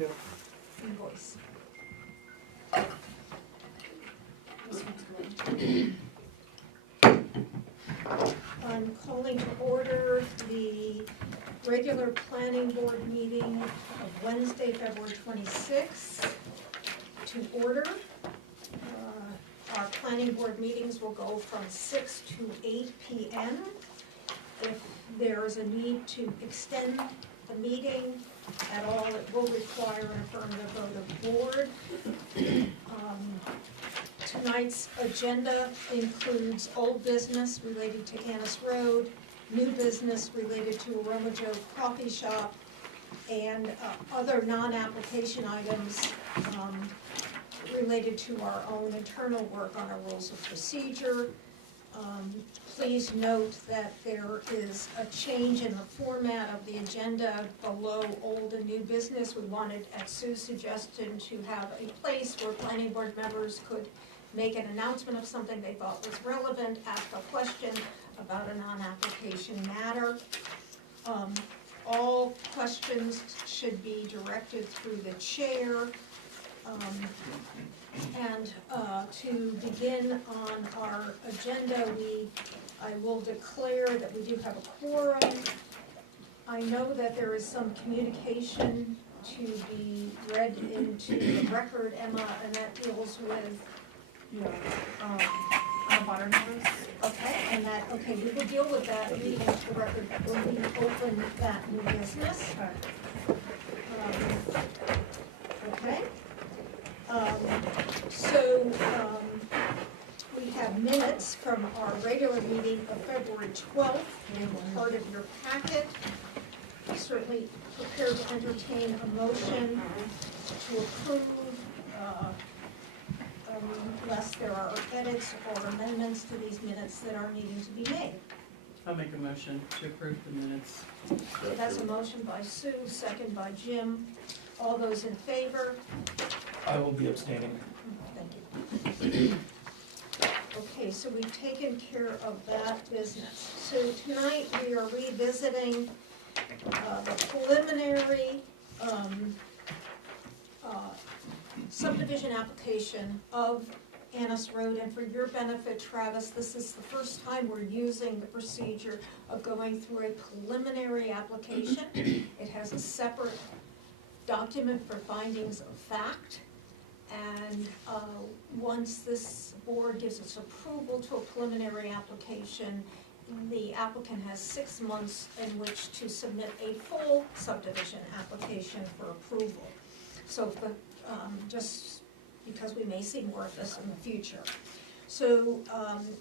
Invoice. This one's going. I'm calling to order the regular planning board meeting of Wednesday, February 26th to order. Our planning board meetings will go from 6 to 8 p.m. If there is a need to extend the meeting at all, it will require an affirmative vote of the board. Tonight's agenda includes old business related to Annis Road, new business related to Aroma Joe Coffee Shop, and other non-application items related to our own internal work on our rules of procedure. Please note that there is a change in the format of the agenda below old and new business. We wanted, at Sue's suggestion, to have a place where planning board members could make an announcement of something they thought was relevant, ask a question about a non-application matter. All questions should be directed through the chair. To begin on our agenda, I will declare that we do have a quorum. I know that there is some communication to be read into the record, Emma, and that deals with water numbers. Okay, and that, okay, we will deal with that reading into the record when we open that new business. Okay. We have minutes from our regular meeting of February 12th, they were part of your packet. Certainly prepared to entertain a motion to approve unless there are edits or amendments to these minutes that are needing to be made. I'll make a motion to approve the minutes. That's a motion by Sue, second by Jim. All those in favor? I will be abstaining. Thank you. Okay, so we've taken care of that business. So tonight we are revisiting the preliminary subdivision application of Annis Road. And for your benefit, Travis, this is the first time we're using the procedure of going through a preliminary application. It has a separate document for findings of fact. And once this board gives its approval to a preliminary application, the applicant has 6 months in which to submit a full subdivision application for approval. So just because we may see more of this in the future. So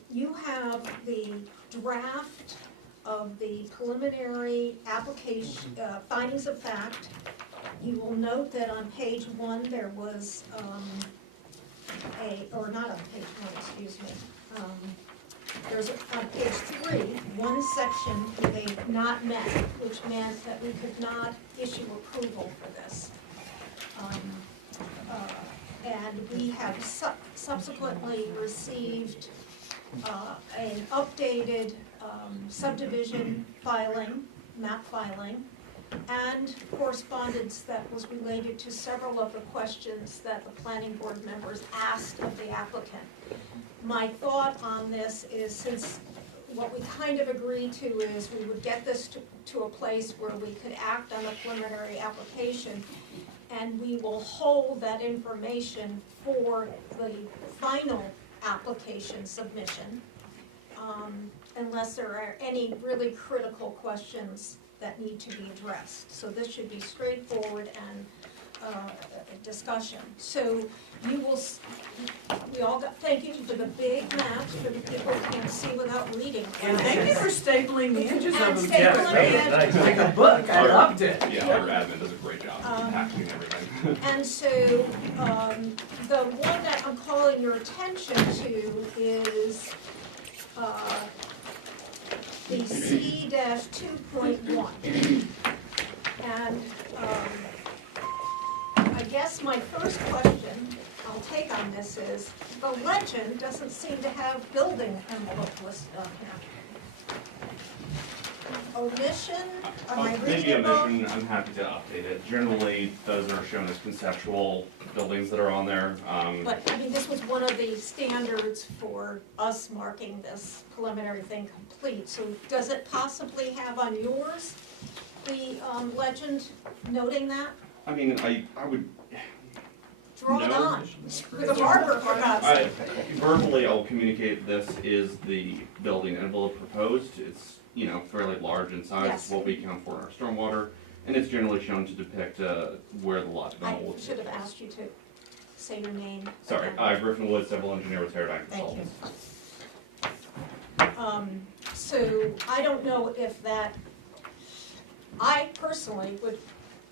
you have the draft of the preliminary application, findings of fact. You will note that on page 1 there was or not on page 1, excuse me. There's on page 3, one section with a not met, which meant that we could not issue approval for this. And we have subsequently received an updated subdivision filing, map filing, and correspondence that was related to several of the questions that the planning board members asked of the applicant. My thought on this is, since what we kind of agreed to is we would get this to a place where we could act on a preliminary application, and we will hold that information for the final application submission, unless there are any really critical questions that need to be addressed. So this should be straightforward and discussion. So you will, we all got, thank you for the big maps for the people who can't see without reading. And thank you for stapling the edges of them. Stapling the edges. Like a book, I loved it. Yeah, our admin does a great job packaging everything. And so the one that I'm calling your attention to is the C-2.1. And I guess my first question I'll take on this is, the legend doesn't seem to have building envelope listed on here. omission? Am I Maybe reading a it wrong? mission, I'm happy to update it. Generally, those are shown as conceptual buildings that are on there. But, I mean, this was one of the standards for us marking this preliminary thing complete. So does it possibly have on yours the legend noting that? I mean, I would, Draw it No. on, with a marker, for God's sake. verbally, I'll communicate this is the building envelope proposed. It's, you know, fairly large in size, Yes. what we count for in our stormwater. And it's generally shown to depict where the lot I development will should take have place. asked you to say your name. Sorry, again. Griffin Wood, civil engineer with Paradigm Thank you. Consultants. So I don't know if that, I personally would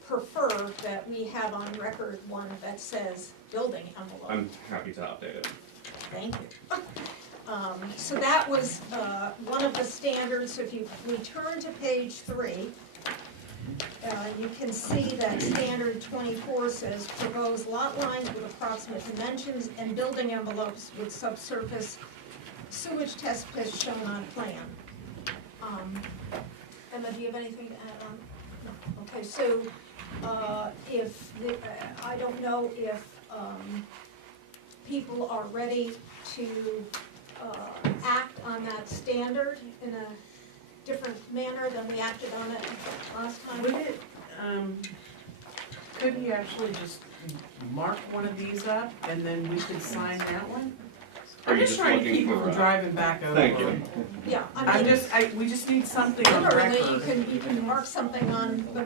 prefer that we have on record one that says building envelope. I'm happy to update it. Thank you. So that was one of the standards. So if you return to page 3, you can see that standard 24 says proposed lot lines with approximate dimensions and building envelopes with subsurface sewage test pits shown on plan. Emma, do you have anything to add on? No. Okay, so if, I don't know if people are ready to act on that standard in a different manner than we acted on it last time. Would it, could he actually just mark one of these up and then we could sign that one? Are I'm you just just trying to looking keep them for, from driving back over. Thank you. Yeah, I'm mean, just, we just need something on literally, record. you can mark something on the,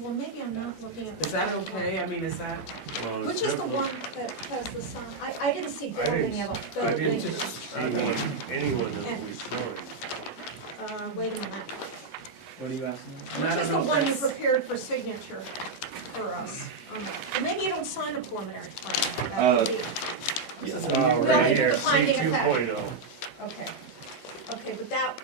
well, maybe I'm not looking at. Is that okay? I mean, is that, Well, Which it's is the one that has the sign? I didn't see building of a I didn't building. anyone that we signed. Wait a minute. What are you asking? And I Which don't is the know if one you that's- prepared for signature for us? Or maybe you don't sign a preliminary plan. That would be- Yes. We only Right did here, the C finding of fact. 2.0. Okay, okay, but that,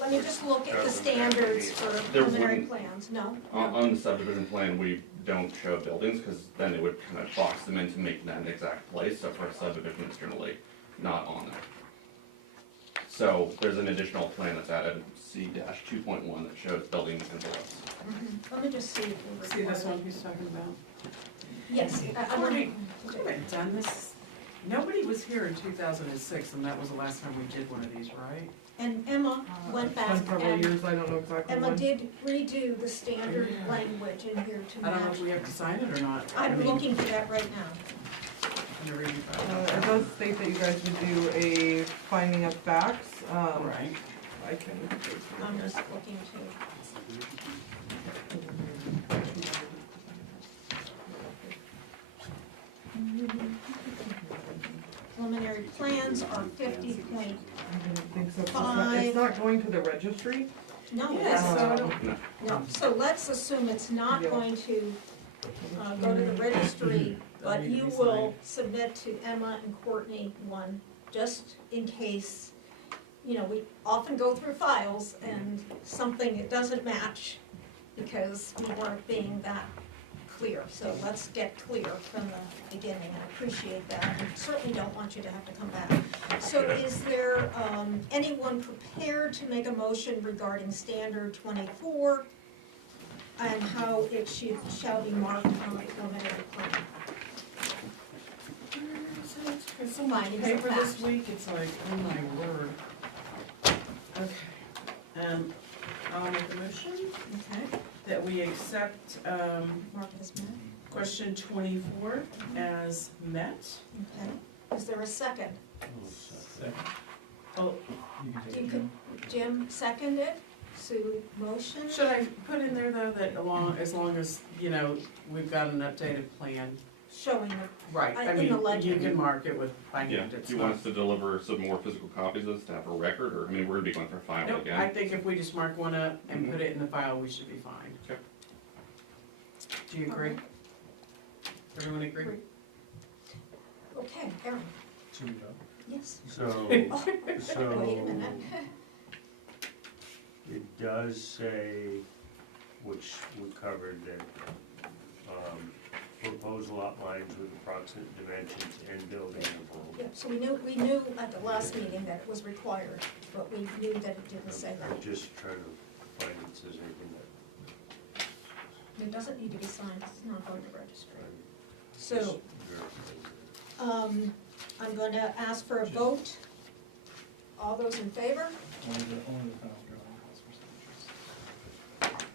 let me just look at the Doesn't standards have for to be. preliminary wouldn't- plans, no? On the subdivision plan, we don't show buildings, because then it would kind of box them into making that an exact place, so for a subdivision, it's generally not on there. So there's an additional plan that's added, C-2.1, that shows building envelopes. Let me just see if we see this require- one he's talking about? Yes. Courtney, we haven't done this, nobody was here in 2006 and that was the last time we did one of these, right? And Emma went back Several and years, I don't know exactly Emma when. did redo the standard language in here to I don't know match. if we have to sign it or not. I I'm mean, looking for that right now. I'm gonna read you It does state that you guys would do a finding of facts. Right. I can. I'm just looking to. Preliminary plans are 50 point, I don't think so. It's Five. not going to the registry. no, it Yeah, isn't. so, No, so let's assume it's not Yeah. going to go to the registry, but Doesn't need you to be will submit to Emma and Courtney one, just in case, you know, we often go through files and something, it doesn't match because we weren't being that clear. So let's get clear from the beginning. I appreciate that. I certainly don't want you to have to come back. So is there anyone prepared to make a motion regarding standard 24 and how it shall be marked on the preliminary plan? It's so much Findings of paper this fact. week, it's like, oh my word. Okay, I'll make a motion Okay, that we accept, mark as met. question 24 as met. Okay. Is there a second? Oh, You could, Jim seconded, Sue motion. should I put in there though that as long as, you know, we've got an updated plan? Showing the, Right, I In mean, the you legend. can mark it with by Yeah, hand, do it's you want not. us to deliver some more physical copies of this to have a record, or, I mean, we're gonna be going for a file Nope, again. I think if we just mark one up and Mhm. put it in the file, we should be fine. Okay. Do you agree? Everyone agree? Agree. Okay, Erin, yes. So, Wait a so minute. it does say, which we covered, that proposed proposed lot lines with approximate dimensions and building envelope. Yeah, so we knew at the last meeting that it was required, but we knew that it didn't say I'm that. just trying to find it says anything that. It doesn't need to be signed, it's not on the registry. I'm So, just verifying I'm going to ask for a vote. All those in favor? Only the final drawing calls for signatures.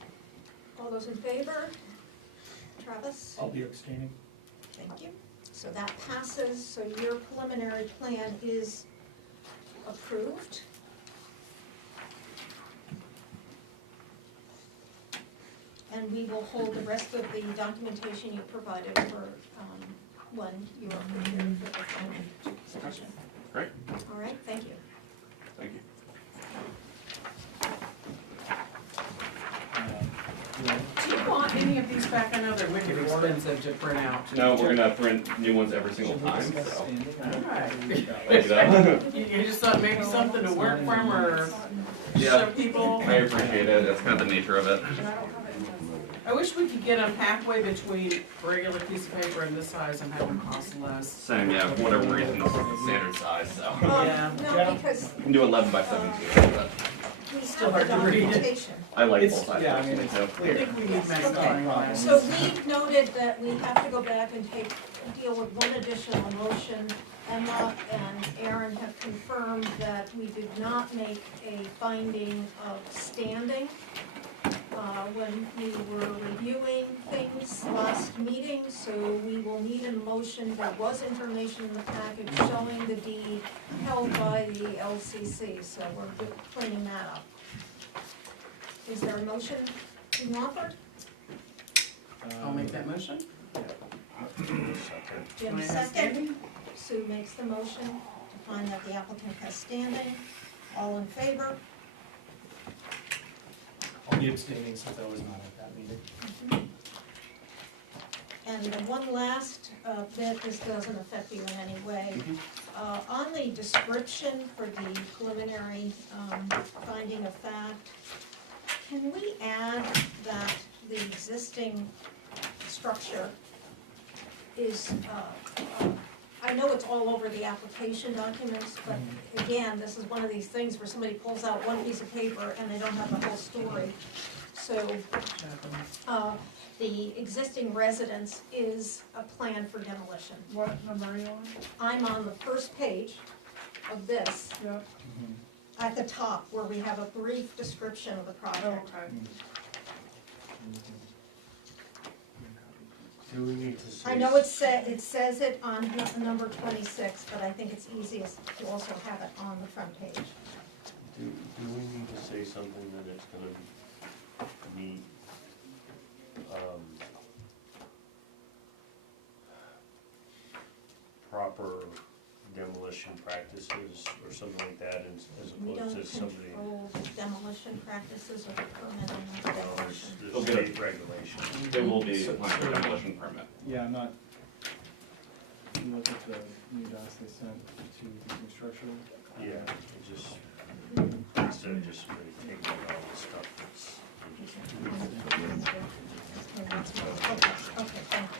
All those in favor? Travis? I'll be abstaining. Thank you. So that passes, so your preliminary plan is approved. And we will hold the rest of the documentation you provided for when you are prepared for the final submission. Great, All right, thank you. thank you. Do you want any of these back? I know they're wicked expensive to print out. No, we're gonna print new ones every single time, so. Alright. Thank you, though. You just thought maybe something to work from or Yeah. show people? I appreciate it, that's kind of the nature of it. I wish we could get them halfway between a regular piece of paper and this size and have them cost less. Same, yeah, for whatever reason, this is the standard size, so. Yeah. No, because You can do 11 by 17, but we Still have the hard to read. documentation. I like It's- full size. yeah, I mean, personally, it's too. I think we need Yes, magnifying okay. glass. So we've noted that we have to go back and deal with one additional motion. Emma and Aaron have confirmed that we did not make a finding of standing when we were reviewing things last meeting, so we will need a motion. There was information in the package showing the deed held by the LCC, so we're cleaning that up. Is there a motion being offered? I'll make that motion. Second. Jim Do I have second. standing? Sue makes the motion to find that the applicant has standing. All in favor? I'll be abstaining since I was not at that meeting. And the one last bit, this doesn't affect you in any way. On the description for the preliminary finding of fact, can we add that the existing structure is, I know it's all over the application documents, but again, this is one of these things where somebody pulls out one piece of paper and they don't have the whole story. So, the existing residence is a plan for demolition. What number are you on? I'm on the first page of this, Yep. at the top, where we have a brief description of the project. Okay. Do we need to say? I know it says it on number 26, but I think it's easiest to also have it on the front page. Do we need to say something that it's gonna meet, proper demolition practices or something like that, as We opposed don't to somebody? control demolition practices or the permitting of There's demolition. They'll get state regulation. It will be So- applying for demolition permit. Yeah, I'm not, if you look at the new docs they sent to the construction. Yeah, it just, instead of just really taking out all the stuff that's. Okay, thank you.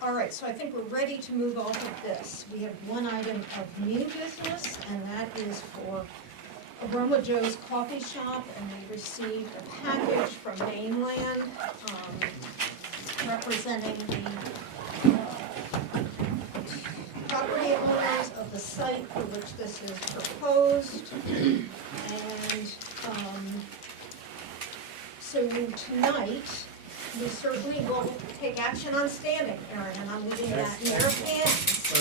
All right, so I think we're ready to move off of this. We have one item of new business, and that is for Aroma Joe's Coffee Shop, and we received a package from Mainland, representing the property owners of the site for which this is proposed. And, so tonight, we certainly will take action on standing, Erin, and I'm leaving that in your hands.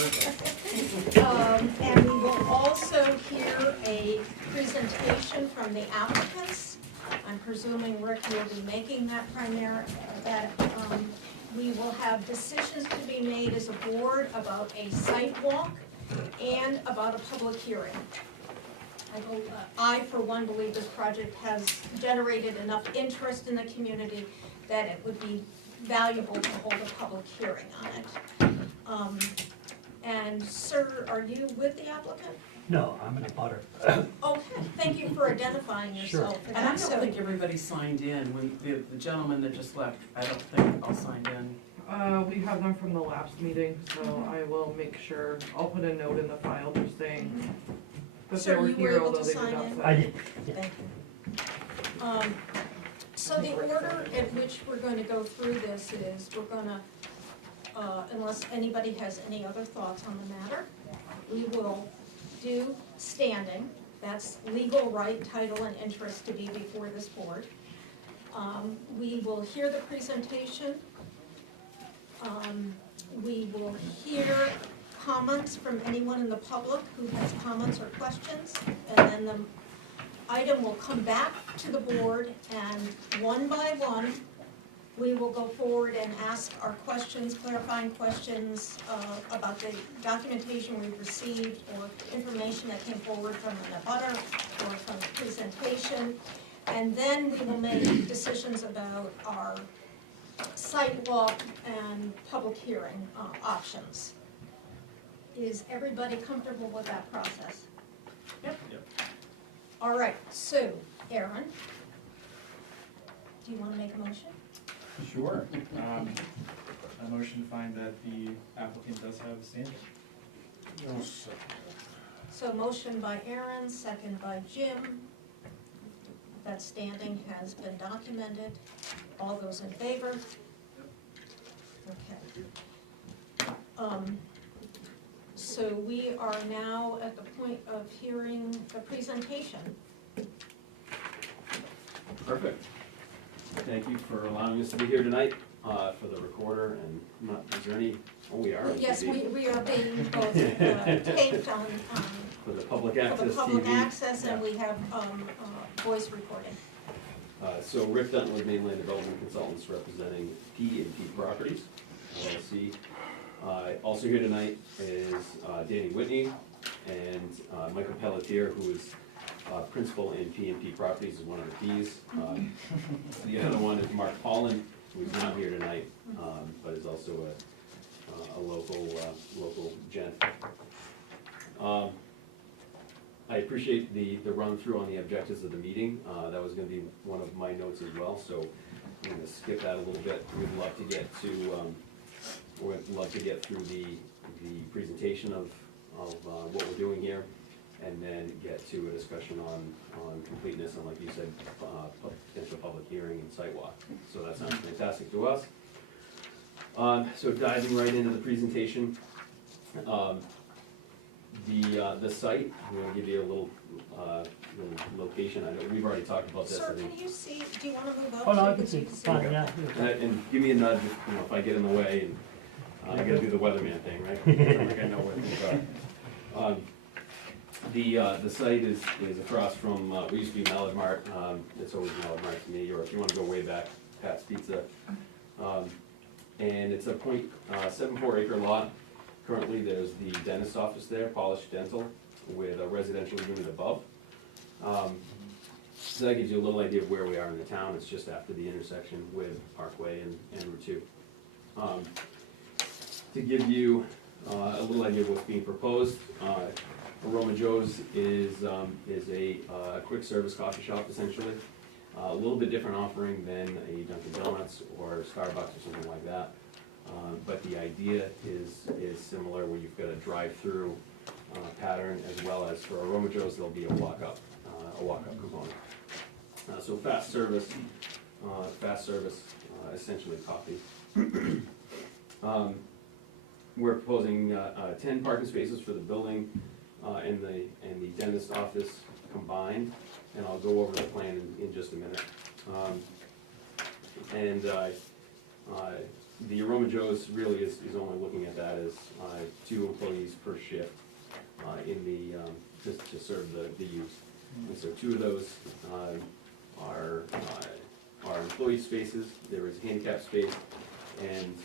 And we will also hear a presentation from the applicants. I'm presuming Rick will be making that we will have decisions to be made as a board about a site walk and about a public hearing. I, for one, believe this project has generated enough interest in the community that it would be valuable to hold a public hearing on it. And sir, are you with the applicant? No, I'm in a butter. Okay, thank you for identifying yourself. And I don't think everybody signed in, when the gentleman that just left, I don't think all signed in. We have them from the last meeting, so I will make sure, I'll put a note in the file just saying that So they were you were here, able to although they did sign not in? say. I did. Thank you. So the order in which we're going to go through this is, we're gonna, unless anybody has any other thoughts on the matter, we will do standing. That's legal right, title, and interest to be before this board. We will hear the presentation. We will hear comments from anyone in the public who has comments or questions, and then the item will come back to the board, and one by one, we will go forward and ask our questions, clarifying questions about the documentation we've received, or information that came forward from an abutter or from the presentation. And then we will make decisions about our site walk and public hearing options. Is everybody comfortable with that process? Yep. All right, so, Aaron, do you want to make a motion? Sure. A motion to find that the applicant does have standing. So motion by Aaron, second by Jim. That standing has been documented. All those in favor? Okay. So we are now at the point of hearing the presentation. Perfect. Thank you for allowing us to be here tonight, for the recorder, and is there any, oh, we are on Yes, TV. we are being both taped on, For the public for access the public TV. access, and we have voice recording. So Rick Dunton with Mainland Development Consultants representing P&P Properties, LLC. Also here tonight is Danny Whitney and Michael Pelletier, who is principal in P&P Properties, is one of the Ps. The other one is Mark Holland, who's not here tonight, but is also a local gent. I appreciate the run-through on the objectives of the meeting. That was gonna be one of my notes as well, so I'm gonna skip that a little bit. We'd love to get through the presentation of what we're doing here, and then get to a discussion on completeness, and like you said, potential public hearing and site walk. So that sounds fantastic to us. So diving right into the presentation, the site, I'm gonna give you a little location. I know we've already talked about this. Sir, I think. can you see, do you want to move up? Oh, no, so I you can see, you fine, yeah. And give me a nudge if I get in the way, and I gotta do the weatherman thing, right? I think I know where things are. The site is across from, we used to be Mallard Mart, it's always Mallard Mart to me, or if you wanna go way back, Pat's Pizza. And it's a 0.74 acre lot. Currently, there's the dentist office there, Polished Dental, with a residential unit above. So that gives you a little idea of where we are in the town. It's just after the intersection with Parkway and Route 2. To give you a little idea of what's being proposed, Aroma Joe's is a quick service coffee shop essentially. A little bit different offering than a Dunkin' Donuts or Starbucks or something like that. But the idea is similar, where you've got a drive-through pattern, as well as for Aroma Joe's, there'll be a walk-up component. So fast service, essentially coffee. We're proposing 10 parking spaces for the building and the dentist office combined, and I'll go over the plan in just a minute. The Aroma Joe's really is only looking at that as 2 employees per shift to serve the use. And so 2 of those are employee spaces. There is handicap space, and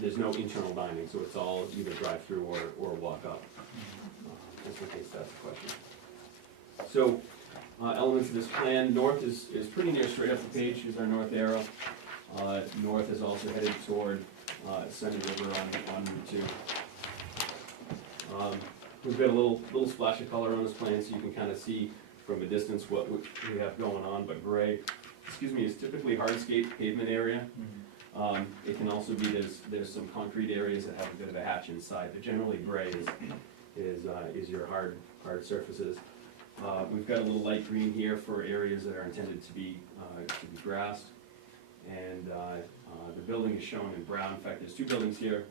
there's no internal dining, so it's all either drive-through or walk-up, just in case that's a question. So, elements of this plan, north is pretty near straight up the page. Here's our north arrow. North is also headed toward Sunny River on Route 2. We've got a little splash of color on this plan, so you can kind of see from a distance what we have going on, but gray, is typically hardscape pavement area. It can also be, there's some concrete areas that have a bit of a hatch inside, but generally gray is your hard surfaces. We've got a little light green here for areas that are intended to be grassed. And the building is shown in brown. In fact, there's two buildings here,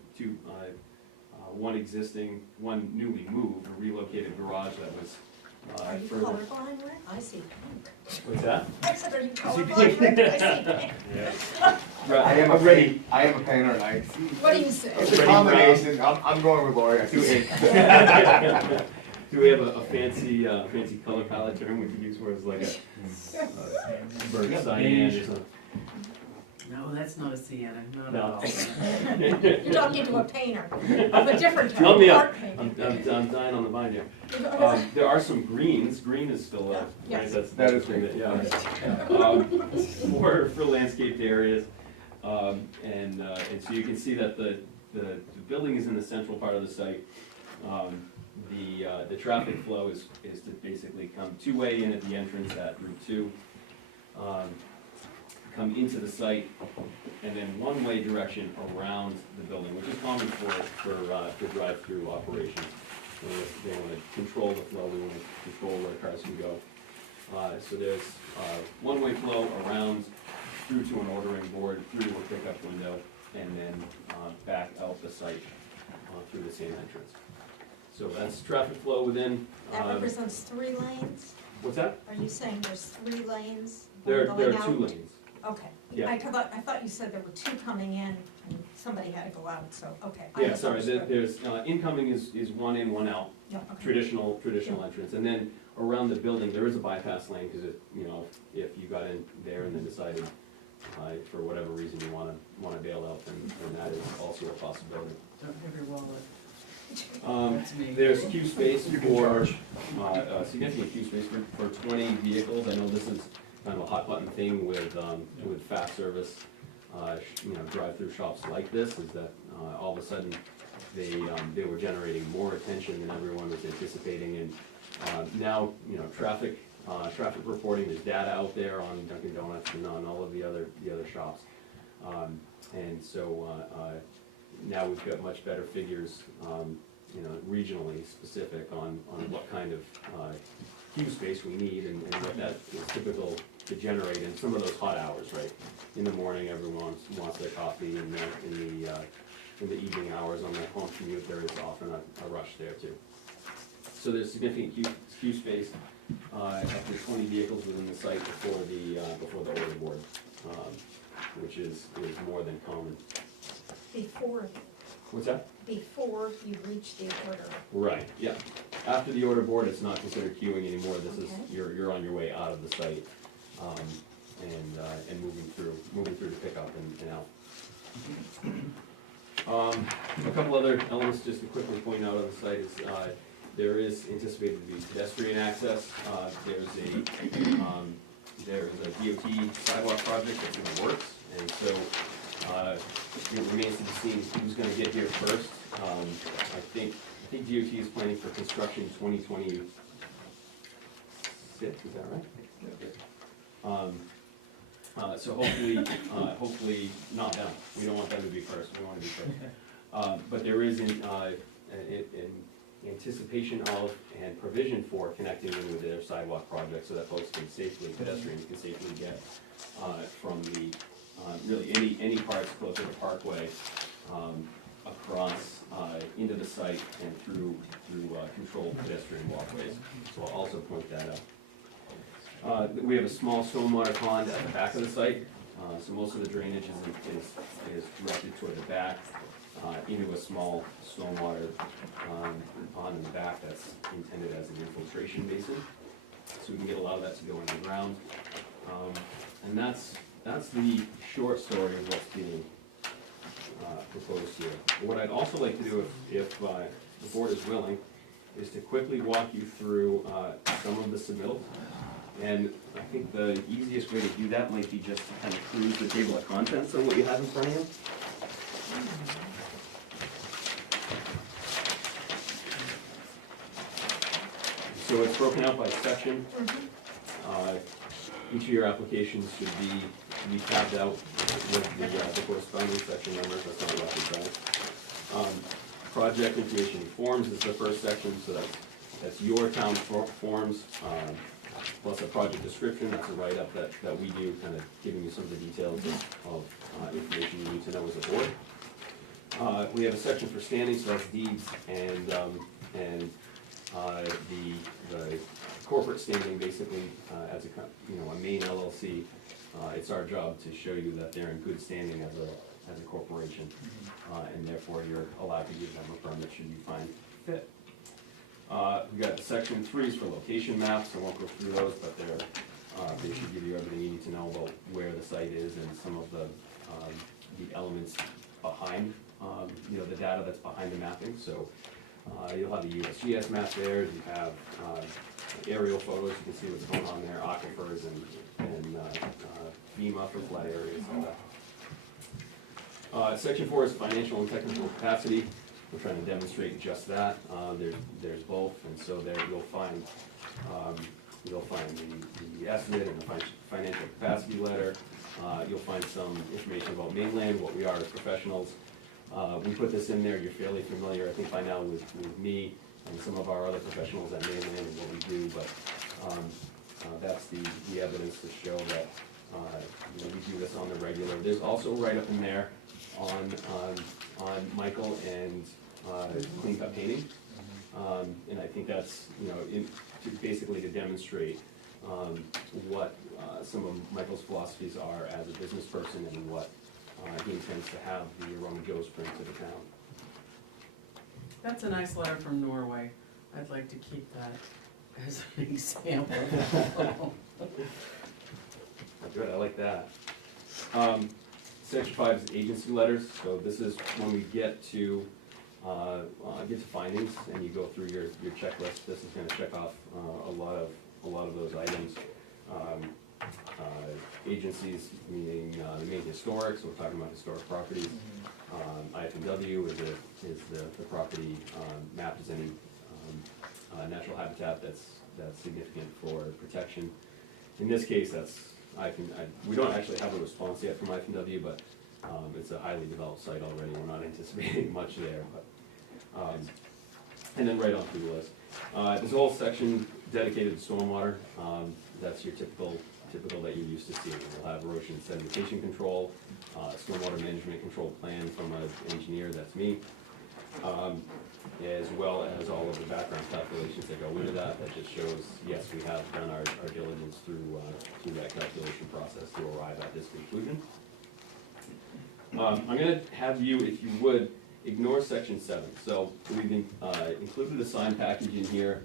one existing, one newly moved, a relocated garage that was Are you further. colorblind, Rick? I see pink. What's that? I said, are you colorblind, Rick? I see pink. Yeah. Right, I am a already. I am a painter, and I see. What do you say? It's a combination. I'm going with Lori. I see ink. Do we have a fancy color palette term we could use for it, like a burnt cyan or something? No, that's not a sienna, not at No. all. You're talking to a painter of a different type, Help me out. art painter. I'm dying on the vine here. There are some greens. Green is still Yeah, right. yes. That is green. great. Yeah. For landscaped areas, and so you can see that the building is in the central part of the site. The traffic flow is to basically come two-way in at the entrance at Route 2. Come into the site, and then one-way direction around the building, which is common for drive-through operations. They want to control the flow, they want to control where cars can go. So there's one-way flow around, through to an ordering board, through to a pickup window, and then back out the site through the same entrance. So that's traffic flow within. That represents 3 lanes? What's that? Are you saying there's 3 lanes There going are out? 2 lanes. Okay. Yeah. I thought you said there were 2 coming in and somebody had to go out, so, okay. I Yeah, sorry, misunderstood. there's, incoming is 1 in, 1 out, Yeah, okay. traditional entrance. And then around the building, there is a bypass lane, because if you got in there and then decided, for whatever reason you wanna bail out, then that is also a possibility. Don't have your wallet. That's me. There's queue space for, significant queue space for 20 vehicles. I know this is kind of a hot button thing with fast service, drive-through shops like this, is that all of a sudden they were generating more attention than everyone was anticipating. And now, traffic reporting, there's data out there on Dunkin' Donuts and on all of the other shops. And so now we've got much better figures, regionally specific on what kind of queue space we need and what that is typical to generate in some of those hot hours, right? In the morning, everyone wants their coffee, and in the evening hours on their home commute, there is often a rush there too. So there's significant queue space, up to 20 vehicles within the site before the order board, which is more than common. Before, What's that? before you reach the order. Right, yeah. After the order board, it's not considered queuing anymore. This is, Okay. you're on your way out of the site, and moving through to pick up and out. A couple other elements just to quickly point out on the site is, there is anticipated to be pedestrian access. There's a DOT sidewalk project that's in the works, and so, it remains to be seen who's gonna get here first. I think DOT is planning for construction 2026, is that right? So hopefully not them. We don't want them to be first, we want to be first. But there is an anticipation of and provision for connecting in with their sidewalk project so that pedestrians can safely get from the, really any parts closer to Parkway, across into the site and through controlled pedestrian walkways. So I'll also point that out. We have a small stormwater pond at the back of the site, so most of the drainage is directed toward the back, into a small stormwater pond in the back that's intended as an infiltration basin. So we can get a lot of that to go underground. And that's the short story of what's being proposed here. What I'd also like to do, if the board is willing, is to quickly walk you through some of the submittals. And I think the easiest way to do that might be just to kind of cruise the table of contents on what you have in front of you. So it's broken out by section. Each of your applications should be we tapped out with the corresponding section numbers, that's not rocket science. Project information forms is the first section, so that's your town forms, plus a project description, that's a write-up that we do, kind of giving you some of the details of information you need to know as a board. We have a section for standing, so that's deeds and the corporate standing, basically, as a main LLC. It's our job to show you that they're in good standing as a corporation, and therefore you're allowed to give them a permit should you find fit. We got section 3s for location maps. I won't go through those, but they should give you everything you need to know about where the site is and some of the elements behind, the data that's behind the mapping. So you'll have a USGS map there. You have aerial photos. You can see what's going on there, aquifers and FEMA for flood areas. Section 4 is financial and technical capacity. We're trying to demonstrate just that. There's both, and so there you'll find the estimate and the financial capacity letter. You'll find some information about mainland, what we are as professionals. We put this in there. You're fairly familiar, I think, by now with me and some of our other professionals at mainland and what we do. But that's the evidence to show that we do this on the regular. There's also right up in there on Michael and clean cut painting, and I think that's basically to demonstrate what some of Michael's philosophies are as a business person and what he intends to have the Aroma Joe's bring to the town. That's a nice letter from Norway. I'd like to keep that as an example. Good, I like that. Section 5 is agency letters, so this is when we get to findings and you go through your checklist. This is going to check off a lot of those items. Agencies meaning the main historic, so we're talking about historic properties. IFNW is the property mapped as any natural habitat that's significant for protection. In this case, we don't actually have a response yet from IFNW, but it's a highly developed site already. We're not anticipating much there. But, and then right on through the list. There's a whole section dedicated to stormwater. That's your typical that you're used to seeing. We'll have erosion and sedimentation control, stormwater management control plan from an engineer, that's me, as well as all of the background calculations that go into that. That just shows, yes, we have done our diligence through that calculation process to arrive at this conclusion. I'm gonna have you, if you would, ignore section 7. So we've included a sign package in here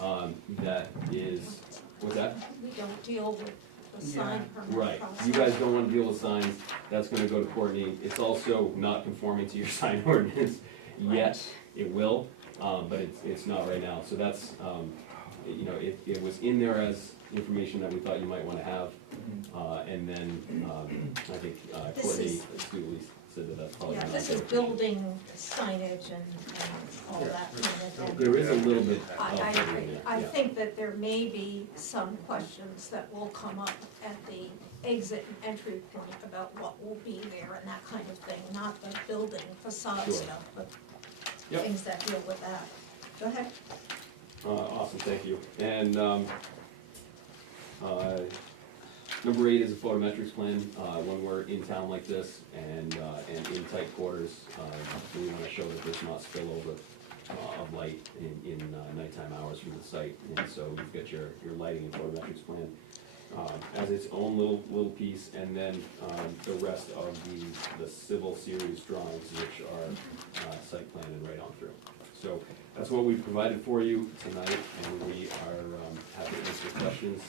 that is, what's that? We don't deal with the sign permit Right, process. you guys don't wanna deal with signs, that's gonna go to Courtney. It's also not conforming to your sign ordinance yet. It will, but it's not right now. So that's, it was in there as information that we thought you might wanna have. And then, I think This Courtney is- astutely said that that's probably Yeah, not. this is building signage and all that kind of There is a little bit of I that in agree. there, I yeah. think that there may be some questions that will come up at the exit and entry point about what will be there and that kind of thing, not the building facade Sure. stuff, but Yep. things that deal with that. Go ahead. Awesome, thank you. And number 8 is a photometrics plan. When we're in town like this and in tight quarters, we want to show that there's not spillover of light in nighttime hours from the site. And so you've got your lighting and photometrics plan as its own little piece, and then the rest of the civil series drawings, which are site plan and right on through. So that's what we've provided for you tonight, and we are happy to answer questions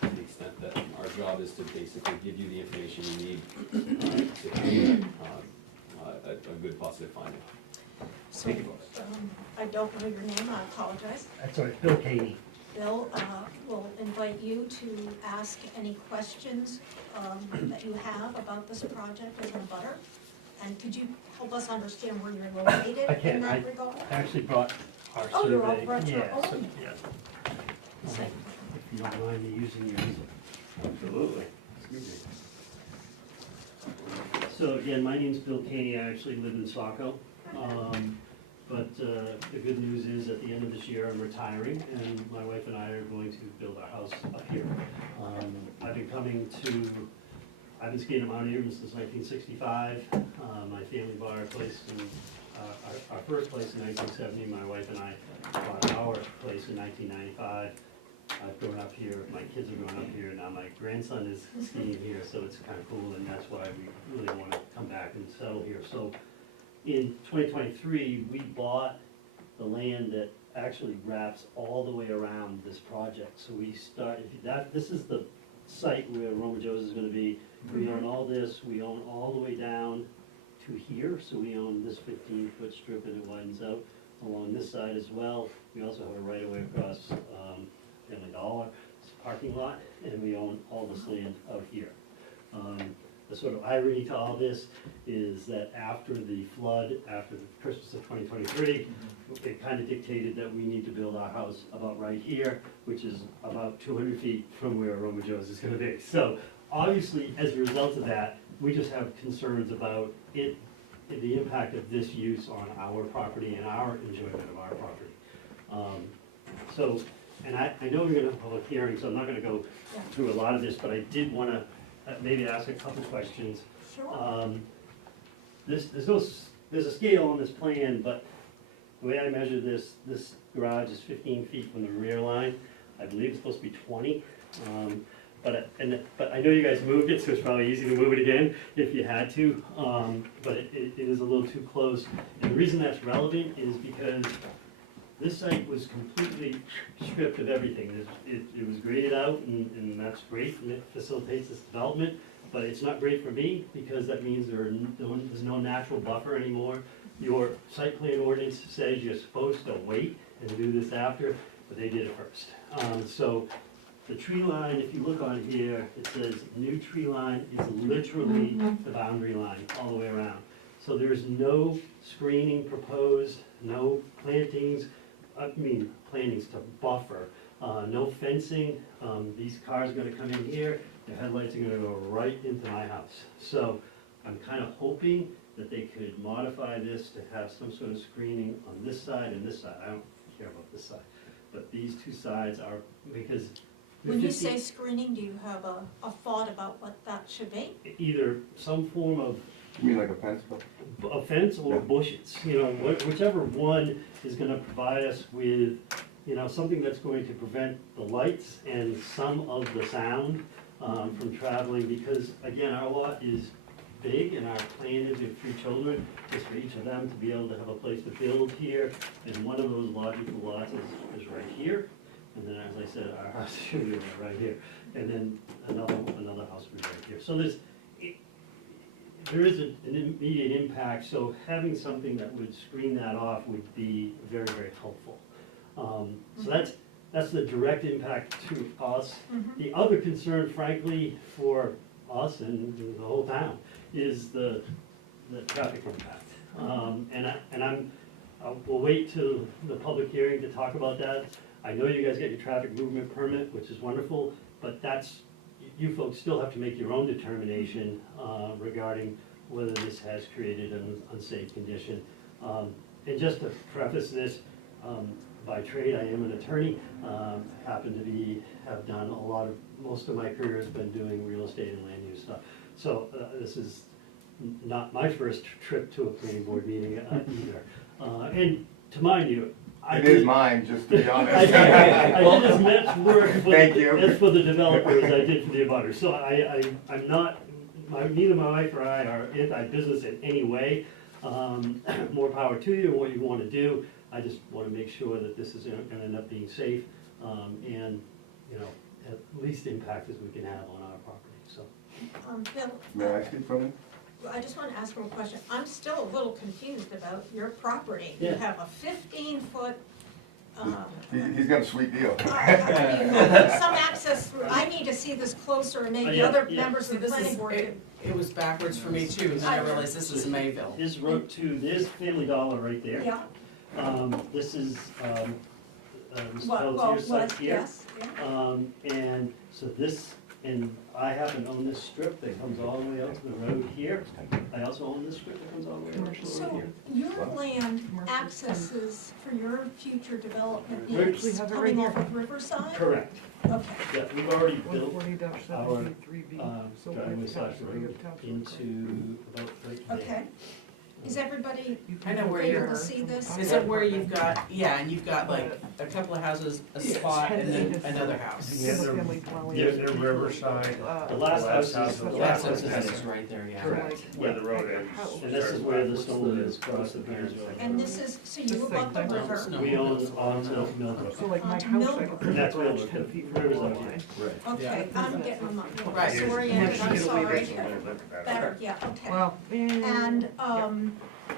to the extent that our job is to basically give you the information you need to create a good positive finding. So, Thank you, folks. I don't know your name, I apologize. That's all right, Bill Katie. Bill, will invite you to ask any questions that you have about this project as a butter. And could you help us understand where you're located I in can, that regard? I actually brought our Oh, you're all survey. brought your Yeah, so, own. yeah, Say, if you don't mind me using yours. Absolutely. So again, my name's Bill Caney, I actually live in Saco. But the good news is, at the end of this year, I'm retiring, and my wife and I are going to build our house up here. I've been skiing at Mount Airy since 1965. My family bought our place our first place in 1970. My wife and I bought our place in 1995. I've grown up here, my kids have grown up here, now my grandson is skiing here, so it's kind of cool, and that's why we really want to come back and settle here. So in 2023, we bought the land that actually wraps all the way around this project. So we start, this is the site where Roma Joe's is gonna be. We own all this, we own all the way down to here, so we own this 15-foot strip, and it widens out along this side as well. We also have a right-of-way across Family Dollar parking lot, and we own all this land out here. The sort of irony to all this is that after the flood, after the Christmas of 2023, it kind of dictated that we need to build our house about right here, which is about 200 feet from where Roma Joe's is gonna be. So obviously, as a result of that, we just have concerns about it, the impact of this use on our property and our enjoyment of our property. And I know we're gonna have a public hearing, so I'm not gonna go through a lot of this, but I did wanna maybe ask a couple questions. Sure. There's a scale on this plan, but the way I measure this garage is 15 feet from the rear line. I believe it's supposed to be 20. But I know you guys moved it, so it's probably easy to move it again if you had to. But it is a little too close. And the reason that's relevant is because this site was completely stripped of everything. It was graded out, and that's great, and it facilitates this development, but it's not great for me, because that means there's no natural buffer anymore. Your site plan ordinance says you're supposed to wait and do this after, but they did it first. So the tree line, if you look on here, it says new tree line is literally the boundary line all the way around. So there's no screening proposed, no plantings, plantings to buffer, no fencing. These cars are gonna come in here, the headlights are gonna go right into my house. So I'm kinda hoping that they could modify this to have some sort of screening on this side and this side. I don't care about this side, but these two sides are, because When you say screening, do you have a thought about what that should be? either some form of You mean like a fence? a fence or Yeah. bushes, whichever one is gonna provide us with, something that's going to prevent the lights and some of the sound from traveling, because again, our lot is big, and our plan is, we have 3 children, is for each of them to be able to have a place to build here, and one of those logical lots is right here. And then, as I said, our house should be right here, and then another house would be right here. So there is an immediate impact, so having something that would screen that off would be very, very helpful. So that's the direct impact to us. The other concern, frankly, for us and the whole town is the traffic impact. We'll wait till the public hearing to talk about that. I know you guys get your traffic movement permit, which is wonderful, but you folks still have to make your own determination regarding whether this has created an unsafe condition. And just to preface this, by trade, I am an attorney. Happen to have done most of my career has been doing real estate and land use stuff. So this is not my first trip to a planning board meeting either. And to mind you, It is mine, just to be honest. I did as much work Thank you. as for the developer as I did for the abutters. So I'm not, neither my wife or I are anti-business in any way. More power to you, what you want to do. I just want to make sure that this is going to end up being safe and, at least impact as we can have on our property, so. Bill, May I speak from it? I just want to ask one question. I'm still a little confused about your property. You Yeah. have a 15-foot, He's got a sweet deal. some access through. I need to see this closer, and maybe Yeah, other yeah. members See, of the this planning is, board do. it was backwards for me too, and then I realized this is Mayville. This road to, there's Family Dollar right there. Yeah, This is, Ms. well, Pelletier site was, here. yes, yeah. And so this And I happen to own this strip that comes all the way out to the road here. I also own this strip that comes all the way out to the So road here. your land accesses for your future development We actually needs have it right coming here. off of Riverside? Correct. Okay, Yeah, we've already built 140-73B. So driveway slash like road township into about right there. okay. Is everybody You I know can where go you're- able to there see from this? the Is it where you've got, yeah, and you've got like a couple of houses, a spot, and then another house? Single-family dwelling. Yeah, The Riverside, The last house is, the the last last house house is- is right there, yeah. Correct. Where the road ends. And this is where the stone is across the Painesville. And this is, so Just you abut the like that. river, No. We own onto Millbrook. So like my Onto house, I Millbrook. could put That's a where garage the 10 feet from the river's water out here. line. Right. okay, I'm getting them up, Right. disoriented, I'm It'll be sorry. visual. Better, yeah, okay. Well, And,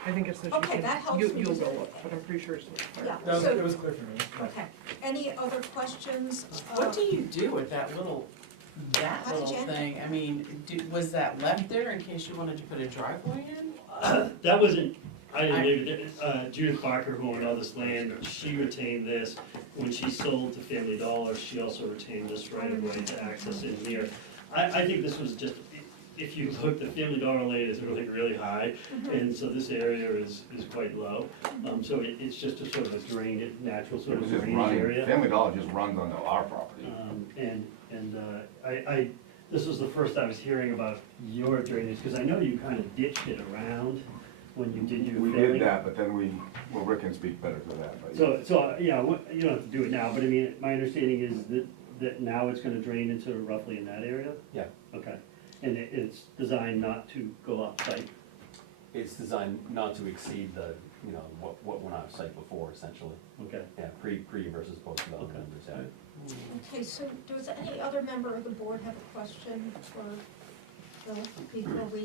I think it's that you okay, can, that helps me you'll to- go up, but I'm pretty sure it's like. yeah, No, so, it was clear for me. okay. Any other questions? What do you do with that How did little you end up thing? I mean, was that left there in case you wanted to put a driveway in? That wasn't, I didn't, Judith Barker, who owned all this land, she retained this. When she sold to Family Dollar, she also retained this right of way to access in here. I think this was just, if you look, the Family Dollar lane is really, really high, and so this area is quite low. So it's just a sort of a drained, natural sort It of was just drainage running, area. Family Dollar just runs onto our property. This was the first I was hearing about your drainage, because I know you kind of ditched it around when you did your We filling. did that, but then well, Rick can speak better to that, but. Yeah, you don't have to do it now, but I mean, my understanding is that now it's gonna drain into roughly in that area? Yeah. Okay, and it's designed not to go off-site? It's designed not to exceed the, you know, what went out of site before, essentially. Okay. Yeah, pre versus post development numbers, yeah. Okay, so does any other member of the board have a question for Bill before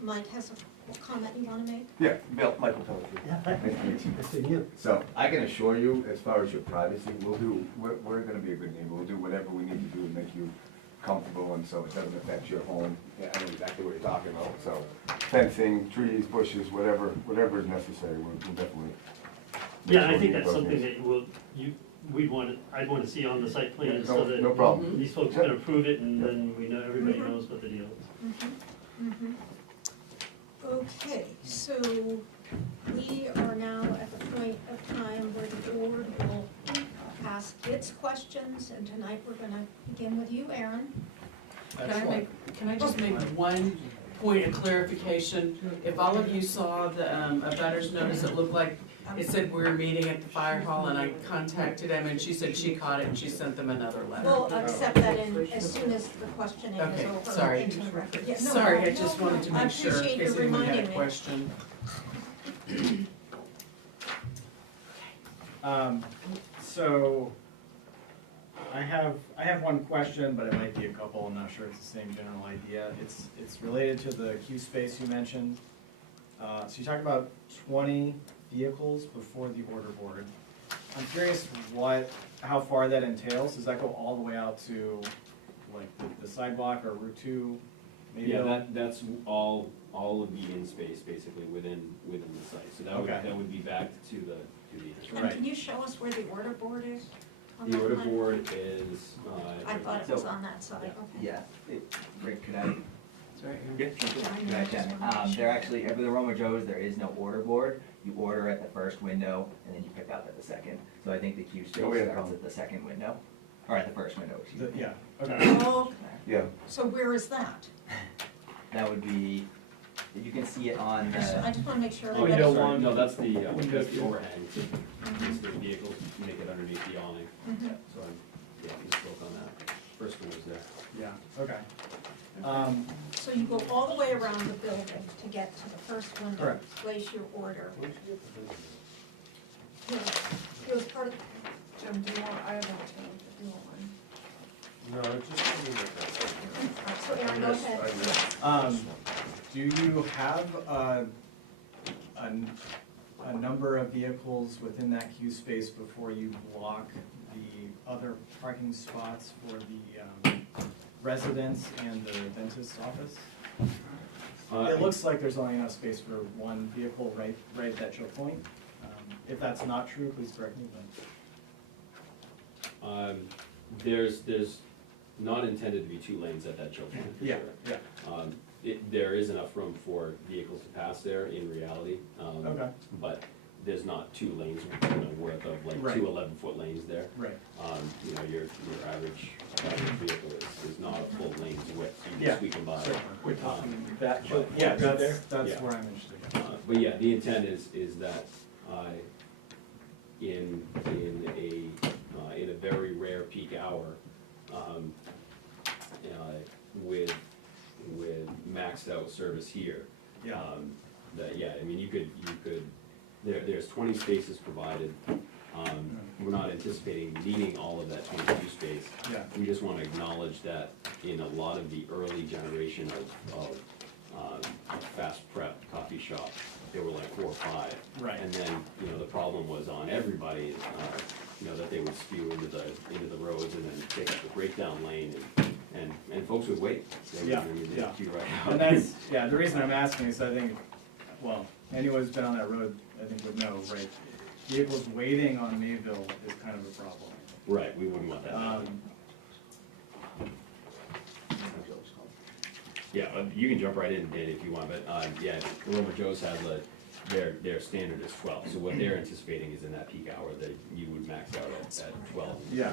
Mike has a comment you wanna make? Yeah, Bill, Michael Pelletier. Nice to meet you. So I can assure you, as far as your privacy, we're gonna be a good neighbor. We'll do whatever we need to do to make you comfortable and so it doesn't affect your home. Yeah, I know exactly what you're talking about, so fencing, trees, bushes, whatever is necessary, we'll definitely. make Yeah, sure I we think get that's those something things. that I'd want to see on the site plan, so No that problem. these folks can approve it, and then we know, everybody knows what the deal is. Okay, so we are now at the point of time where the board will ask its questions, and tonight we're gonna begin with you, Aaron. Can I just make one point of clarification? If all of you saw the, abutters notice, it looked like, it said we were meeting at the fire hall, and I contacted Emma, and she said she caught it, and she sent them another letter. We'll accept that in as soon as the questioning is Okay, over. sorry. Into the record. Yeah, no, Sorry, I no, just no, wanted to I make sure, in appreciate case you anyone had reminding a me. question. So, I have one question, but it might be a couple, I'm not sure it's the same general idea. It's related to the queue space you mentioned. So you talked about 20 vehicles before the order board. I'm curious how far that entails. Does that go all the way out to like the sidewalk or Route 2? Maybe Yeah, that's all of the in space basically within the site, so Okay. that would be back to the And can you show us where the order board is? on The that order plan? board is, I thought it was So- on that side, okay. Yeah, Rick, could I? It's right Yeah, here. sure. Yeah, I know, Could I just check? wanted to make There actually, at the Roma Joe's, there is no order board. You order at the first window, and then you pick up at the second. So I think the queue still Oh, yeah. starts at the second window, or at the first window, excuse me. Yeah, okay. Oh, Yeah, so where is that? That would be, you can see it on I the, just wanna make sure Oh, everybody. window one, no, that's the overhang, Mhm, it's the vehicles, you make it underneath the awning, mhm. so I spoke on that. First one was there. Yeah, okay. So you go all the way around the building to get to the first window, Correct. place your order. Yeah, it was part of, Jim, do you want, I have a one. No, just leave it at that. so Aaron, go ahead. Do you have a number of vehicles within that queue space before you block the other parking spots for the residents and the dentist's office? It looks like there's only enough space for one vehicle right at that choke point. If that's not true, please correct me, but. There's not intended to be 2 lanes at that junction, for Yeah, sure. yeah, There is enough room for vehicles to pass there in reality. okay, But there's not 2 lanes, worth of like Right. 2 11-foot lanes there. right, Your average vehicle is not a full lane's width, you Yeah. can squeak them by. We're talking that, but- yeah, right that's Yeah. where I'm interested. But yeah, the intent is that, in a very rare peak hour, with maxed out service here, Yeah, that, yeah, I mean, you could, there's 20 spaces provided. We're not anticipating needing all of that 22 space. yeah, We just wanna acknowledge that in a lot of the early generation of fast prep coffee shop, there were like 4 or 5. right, And then, the problem was on everybody, that they would spew into the roads and then take up the breakdown lane and folks would wait. They would- Yeah, I mean, they'd yeah. queue right out. and that's, yeah, the reason I'm asking is I think, well, anyone who's been on that road, I think would know, right? Vehicles waiting on Mayville is kind of a problem. Right, we wouldn't want that. Yeah, you can jump right in, Dan, if you want, but, yeah, Roma Joe's has their standard is 12, so what they're anticipating is in that peak hour that you would max out at 12. Yeah.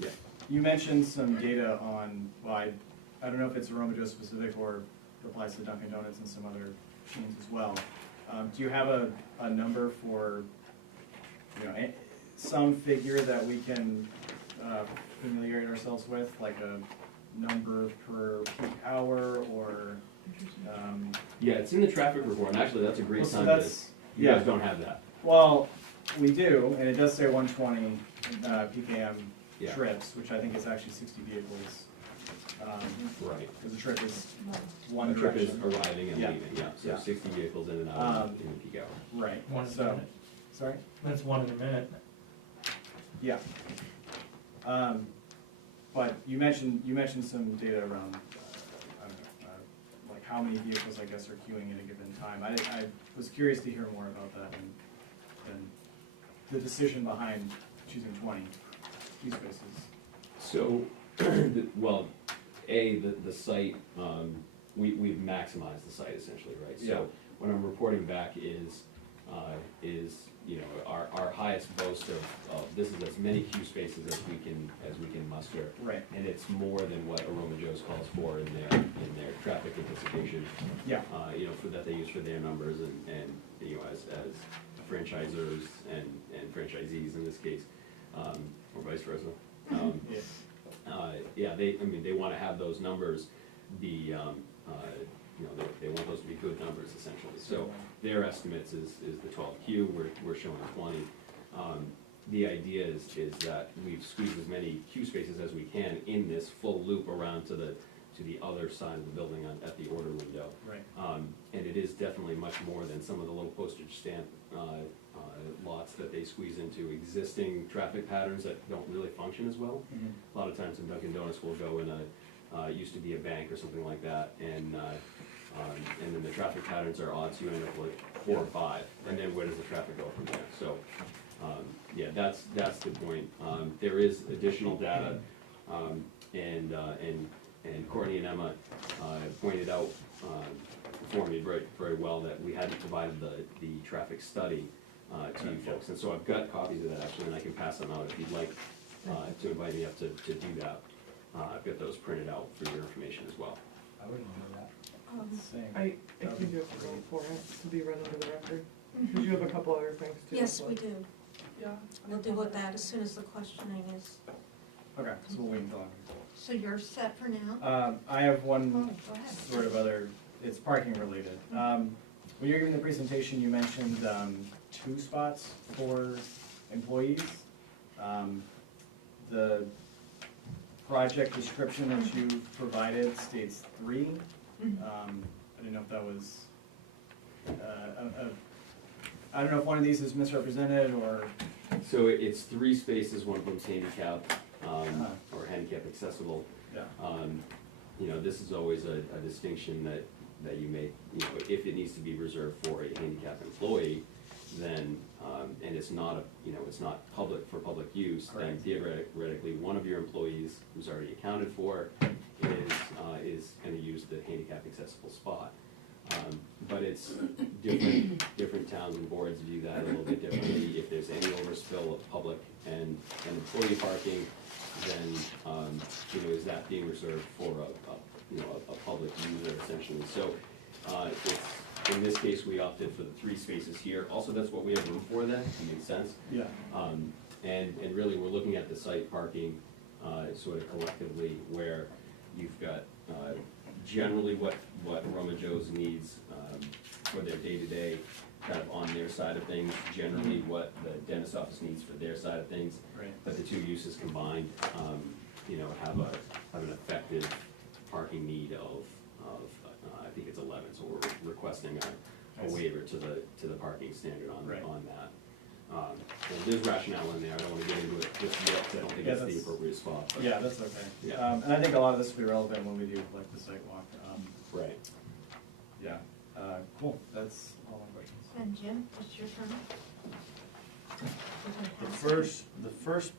Yeah. You mentioned some data on, well, I don't know if it's Aroma Joe specific or applies to Dunkin' Donuts and some other chains as well. Do you have a number for, some figure that we can familiarize ourselves with, like a number per peak hour or? Yeah, it's in the traffic report, and actually, that's a great Well, so sign that that's- you yeah. guys don't have that. Well, we do, and it does say 120 PKM Yeah. trips, which I think is actually 60 vehicles. Right. Because the trip is one The trip is direction. arriving and Yeah. leaving, yeah, so Yeah. 60 vehicles in and out in the peak hour. Right, One in a so, minute. sorry? That's 1 in a minute. Yeah. But you mentioned some data around, I don't know, like how many vehicles, I guess, are queuing at a given time. I was curious to hear more about that and the decision behind choosing 20 queue spaces. So, well, the site, we've maximized the site essentially, right? Yeah. So what I'm reporting back is, our highest boast of this is as many queue spaces as we can muster. Right, And it's more than what Aroma Joe's calls for in their traffic anticipation, yeah, for that they use for their numbers and as franchisors and franchisees in this case, or vice versa. yeah, They wanna have those numbers be, they want those to be good numbers essentially. So their estimates is the 12Q, we're showing 20. The idea is that we've squeezed as many queue spaces as we can in this full loop around to the other side of the building at the order window. right, And it is definitely much more than some of the low postage stamp lots that they squeeze into existing traffic patterns that don't really function as well. mhm, A lot of times in Dunkin' Donuts, we'll go in it used to be a bank or something like that, and then the traffic patterns are odd, so you end up with 4 or 5, and then where does the traffic go from there? So, yeah, that's the point. There is additional data, and Courtney and Emma pointed out for me very, very well that we hadn't provided the traffic study to you folks, and so I've got copies of that actually, and I can pass them out if you'd like to invite me up to do that. I've got those printed out for your information as well. I wouldn't know that. Same. I think you have to go for it to be read into the record, because you have a couple other things too. Yes, so- we do. Yeah. We'll deal with that as soon as the questioning is, Okay, so we'll wait until so you're set for now? I have Oh, one go ahead. sort of other, it's parking related. When you were giving the presentation, you mentioned 2 spots for employees. The project description that you provided states 3. I didn't know if that was, I don't know if one of these is misrepresented or, So it's 3 spaces, one of them's handicap, or handicap accessible. yeah, This is always a distinction that you make, if it needs to be reserved for a handicapped employee, then, and it's not it's not public for public use, then Correct. theoretically, one of your employees who's already accounted for is gonna use the handicap accessible spot. But it's different towns and boards view that a little bit differently. If there's any overspill of public and employee parking, then, is that being reserved for a public user essentially? So, in this case, we opted for the 3 spaces here. Also, that's what we have room for then, it makes sense. Yeah. And really, we're looking at the site parking, sort of collectively, where you've got, generally what Roma Joe's needs, for their day-to-day, kind of on their side of things, generally what the dentist office needs for their side of things. Right. But the 2 uses combined, have an effective parking need of, I think it's 11, so we're requesting a waiver to the parking standard on Right. that. And there's rationale in there, I don't wanna get into it just yet, 'cause I don't think Yeah, it's the that's- appropriate spot. But- Yeah, that's okay. Yeah. And I think a lot of this will be relevant when we do like the site walk. Right. Yeah, cool, that's all my questions. And Jim, it's your turn. The first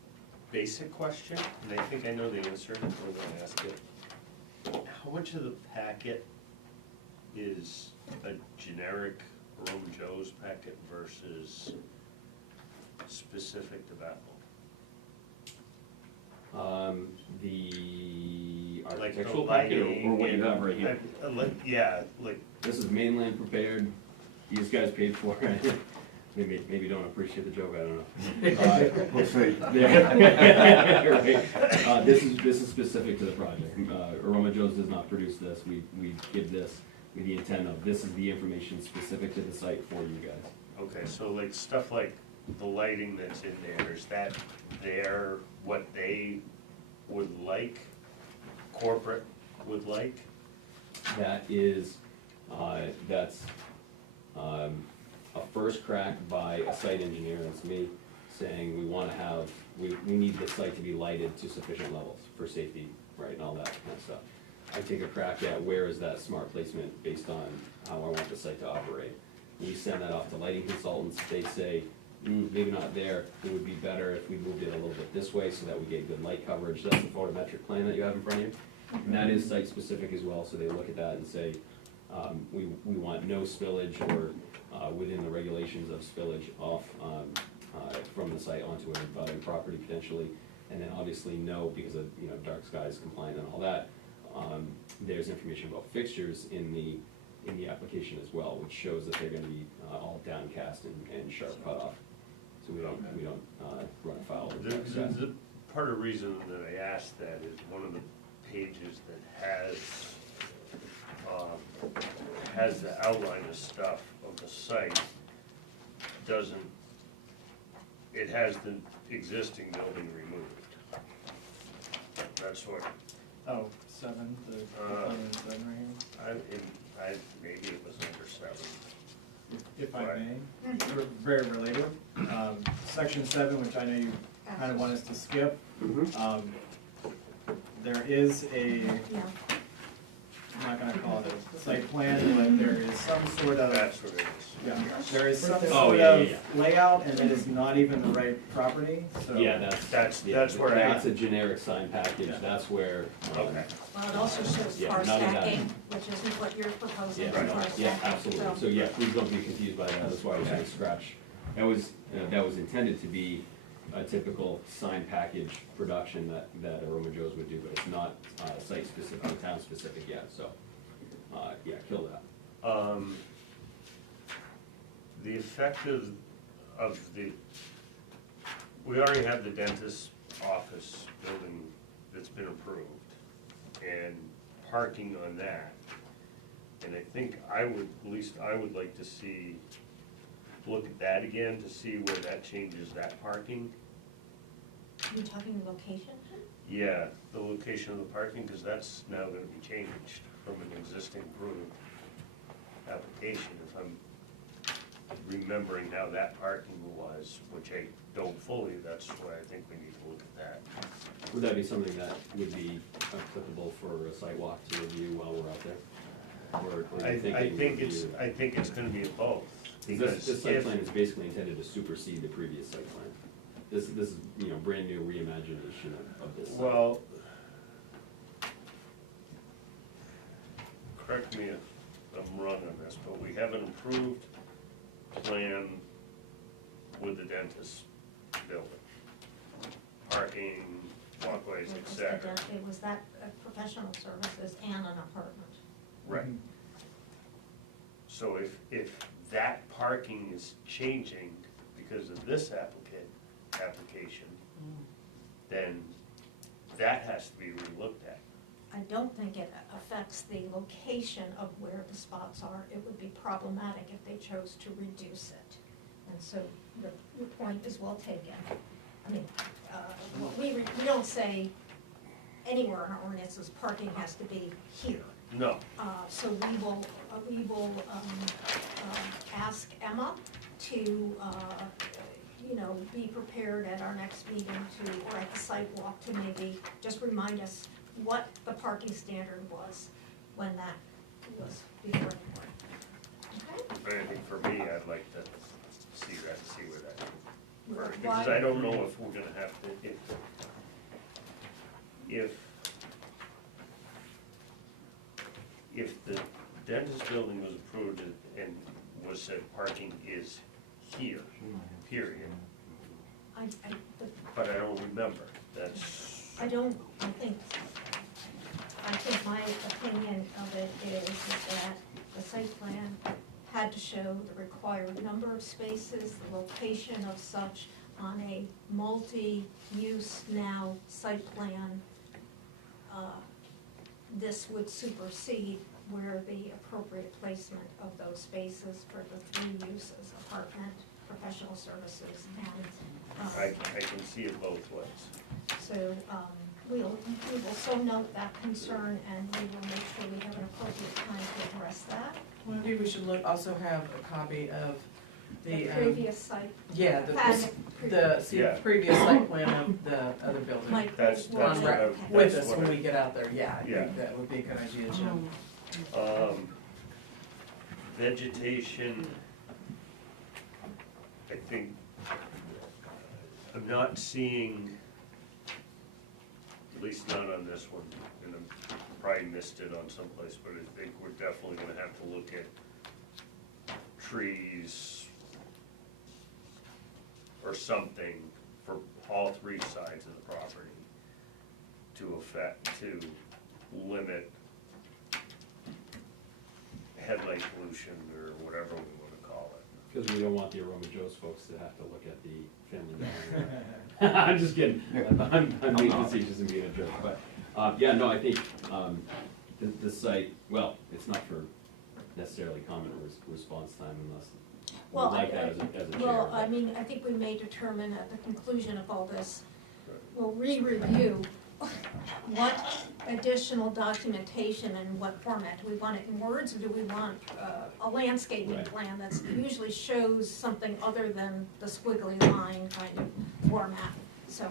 basic question, and I think I know the answer, I'm gonna ask it. How much of the packet is a generic Roma Joe's packet versus specific to Bethel? The Like the architectural packet, or what you have right here? Yeah, like, This is mainland prepared, these guys paid for it. Maybe don't appreciate the joke, I don't know. We'll see. Yeah. Right. This is specific to the project. Roma Joe's does not produce this, we give this with the intent of, this is the information specific to the site for you guys. okay, so like stuff like the lighting that's in there, is that what they would like, corporate would like? That is, that's a first crack by a site engineer, that's me, saying we wanna have, we need the site to be lighted to sufficient levels for safety, right, and all that kind of stuff. I take a crack at where is that smart placement based on how I want the site to operate. We send that off to lighting consultants, they say, maybe not there, it would be better if we moved it a little bit this way so that we get good light coverage. That's the photometric plan that you have in front of you. And that is site specific as well, so they look at that and say, we want no spillage or within the regulations of spillage off from the site onto an abutting property potentially. And then obviously no, because of, dark skies compliant and all that. There's information about fixtures in the application as well, which shows that they're gonna be all downcast and sharp cutoff. So we don't run afoul of dark skies. The part of the reason that I asked that is one of the pages that has the outline of stuff of the site it has the existing building removed. That's what, Oh, 7, the plan is 7 right maybe it was under 7. here. If I may, we're very related. Section 7, which I know you kind of want us to skip. There is Yeah. I'm not gonna call it a site plan, but there is some sort of, That's what it is. yeah, there is some Oh, sort yeah, of yeah, layout, and it is not even the right property, so. Yeah, That's where that's a generic sign package, Yeah. that's where. Okay. Well, it also shows Yeah, car not exactly. stacking, which isn't what you're proposing Yeah, for car right, stacking. yeah, absolutely, so yeah, please don't be confused by that, that's why I was saying scratch. That was intended to be a typical sign package production that Aroma Joe's would do, but it's not site specific, or town specific yet, so, yeah, kill that. The effect of we already have the dentist's office building that's been approved, and parking on that. And I think at least I would like to look at that again to see where that changes that parking. You talking location? Yeah, the location of the parking, because that's now gonna be changed from an existing approved application, if I'm remembering how that parking was, which I don't fully, that's why I think we need to look at that. Would that be something that would be applicable for a site walk to review while we're out there? Or I you thinking think review? I think it's gonna be a both, Because This site if- plan is basically intended to supersede the previous site plan. This is, brand new reimagination of this site. Well, correct me if I'm wrong on this, but we have an approved plan with the dentist building. Parking, walkways, et cetera. It was that professional services and an apartment. Right. So if that parking is changing because of this application, then that has to be relooked at. I don't think it affects the location of where the spots are. It would be problematic if they chose to reduce it. And so your point is well taken. I mean, we don't say anywhere in our ordinances, parking has to be here. No, So we will ask Emma to, be prepared at our next meeting or at the site walk to maybe just remind us what the parking standard was when that was before the board. Okay? but I think for me, I'd like to see where that, Why- because I don't know if we're gonna have to, if the dentist building was approved and was said parking is here, period, but I don't remember, that's, I think my opinion of it is that the site plan had to show the required number of spaces, the location of such on a multi-use now site plan. This would supersede where the appropriate placement of those spaces for the three uses, apartment, professional services, and, I can see it both ways. so, we will so note that concern, and we will make sure we have an appropriate time to address that. Maybe we should also have a copy of The the, previous site. yeah, Yeah. previous site plan of the other building. Like, That's On what rec- I- with that's us what when I- we get out there, yeah, I Yeah. think that would be a good idea, Jim. Vegetation, I think, I'm not seeing, at least not on this one, and I probably missed it on someplace, but I think we're definitely gonna have to look at trees or something for all three sides of the property to limit headlight pollution or whatever we wanna call it. Because we don't want the Aroma Joe's folks to have to look at the family dining. I'm just kidding. I'm being facetious and being a jerk, but, I think, the site, well, it's not for necessarily comment or response time unless we'd Well, like that as a chair. well, but- I mean, I think we may determine at the conclusion of all this, we'll re-review what additional documentation and what format. Do we want it in words, or do we want a landscaping Right. plan that usually shows something other than the squiggly line kind of format? So,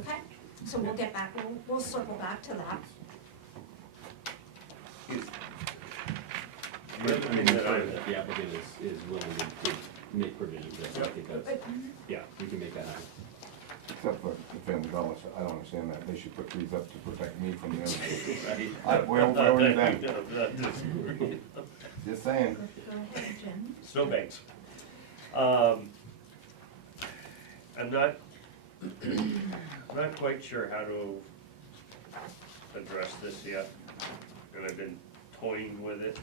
okay, so we'll get back, we'll circle back to that. But, I mean, that the applicant is willing to make provisions, so I think that's, yeah, we can make that happen. Except for the family dollars, I don't understand that. They should put trees up to protect me from the other. Right. Where were you then? Then? Just saying. Go ahead, Jim. Snowbanks. I'm not quite sure how to address this yet, and I've been toying with it.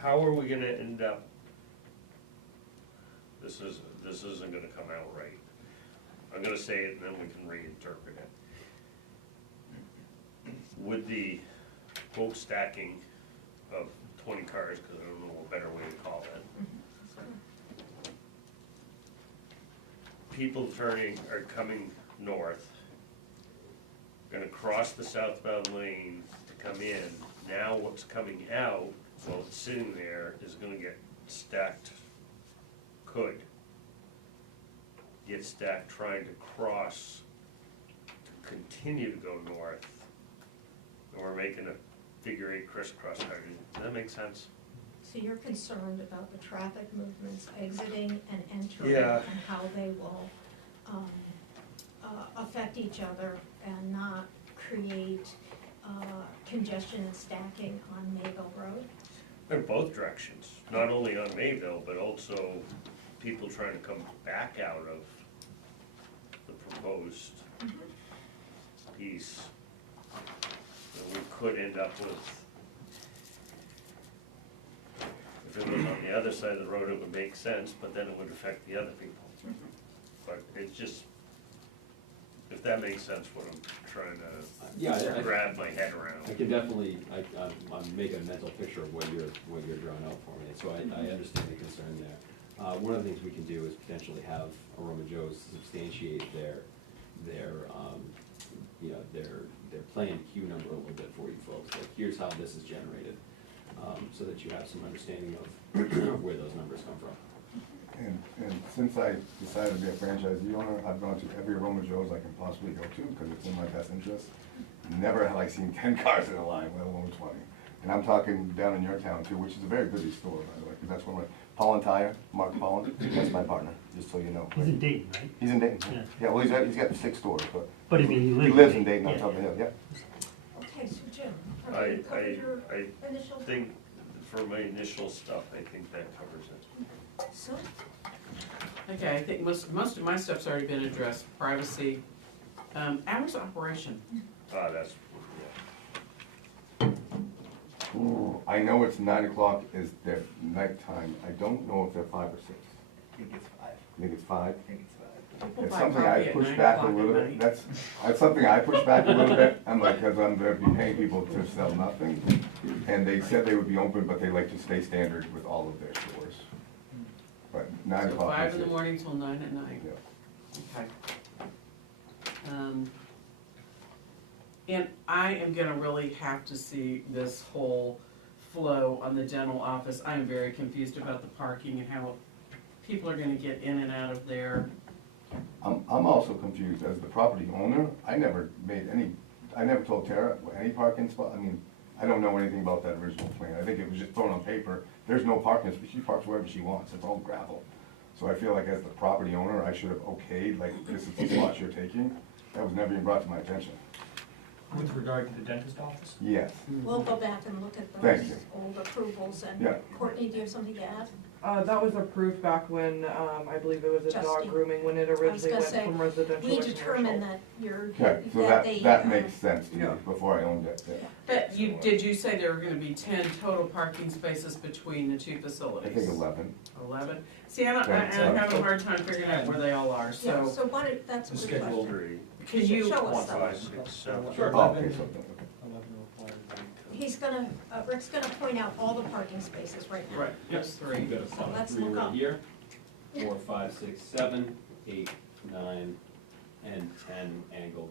How are we gonna end up? This isn't gonna come out right. I'm gonna say it and then we can reinterpret it. With the quote stacking of 20 cars, because I don't know a better way to call it. People coming north, gonna cross the southbound lane to come in. Now what's coming out, while it's sitting there, is gonna get stacked, could get stacked trying to cross, to continue to go north. And we're making a figure eight crisscross. Does that make sense? So you're concerned about the traffic movements exiting and entering Yeah. and how they will affect each other and not create congestion and stacking on Mayville Road? In both directions, not only on Mayville, but also people trying to come back out of the proposed piece. We could end up with, if it was on the other side of the road, it would make sense, but then it would affect the other people. But it's just, if that makes sense, what I'm trying Yeah, to grab my head around. I can definitely, I'm making a mental picture of what you're drawing out for me, so I understand the concern there. One of the things we can do is potentially have Aroma Joe's substantiate their, you know, their planned queue number a little bit for you folks, like, here's how this is generated, so that you have some understanding of where those numbers come from. And since I decided to be a franchisee owner, I've gone to every Aroma Joe's I can possibly go to, because it's in my best interest. Never have I seen 10 cars in a line, let alone 20. And I'm talking down in your town too, which is a very busy store, by the way, because that's where my, Pollen Tire, Mark Pollen, that's my partner, just so you know. He's in Dayton, right? He's in Dayton. Yeah. Yeah, well, he's got 6 stores, but But I mean, he lives in Dayton on yeah. top of the hill, yeah. Okay, so Jim, have you covered your initial? I think for my initial stuff, I think that covers it. So, Okay, I think most of my stuff's already been addressed, privacy, hours of operation. That's, Ooh, I know it's 9 o'clock is their nighttime. I don't know if they're 5 or 6. I think it's 5. I think it's 5. I think it's 5. People It's buy something I coffee at push 9 back a o'clock at little bit. night. That's something I push back a little bit. I'm like, because I'm gonna be paying people to sell nothing. And they said they would be open, but they like to stay standard with all of their stores. But 9 So o'clock. 5 is in the it. morning till 9 at night. Yeah. Okay. And I am gonna really have to see this whole flow on the dental office. I am very confused about the parking and how people are gonna get in and out of there. I'm also confused as the property owner. I never told Tara any parking spot. I mean, I don't know anything about that original plan. I think it was just thrown on paper. There's no parking, she parks wherever she wants. It's all gravel. So I feel like as the property owner, I should have okayed, like, this is the spot you're taking. That was never even brought to my attention. With regard to the dentist office? Yes. we'll go back and look at Thank those you. old approvals, and Yeah. Courtney, do you have something to add? That was approved back when, I believe it was a dog Justin. grooming, when it originally gonna went say, from residential We to determined commercial. that you're, Okay, so that they. that makes sense to me Yeah. before I owned it, yeah. But did you say there were gonna be 10 total parking spaces between the two I facilities? think 11. 11? See, I'm Thanks. having a hard time figuring out where they all are, Yeah, so so what, that's a The good schedule. question. can you, Show us 1, that. 5, 6, 7. Oh, okay, so, okay. He's gonna, Rick's gonna point out all the parking spaces right now. right, there's So 3. you've got a So let's 3 look right up. here, 4, 5, 6, 7, 8, 9, and 10 angled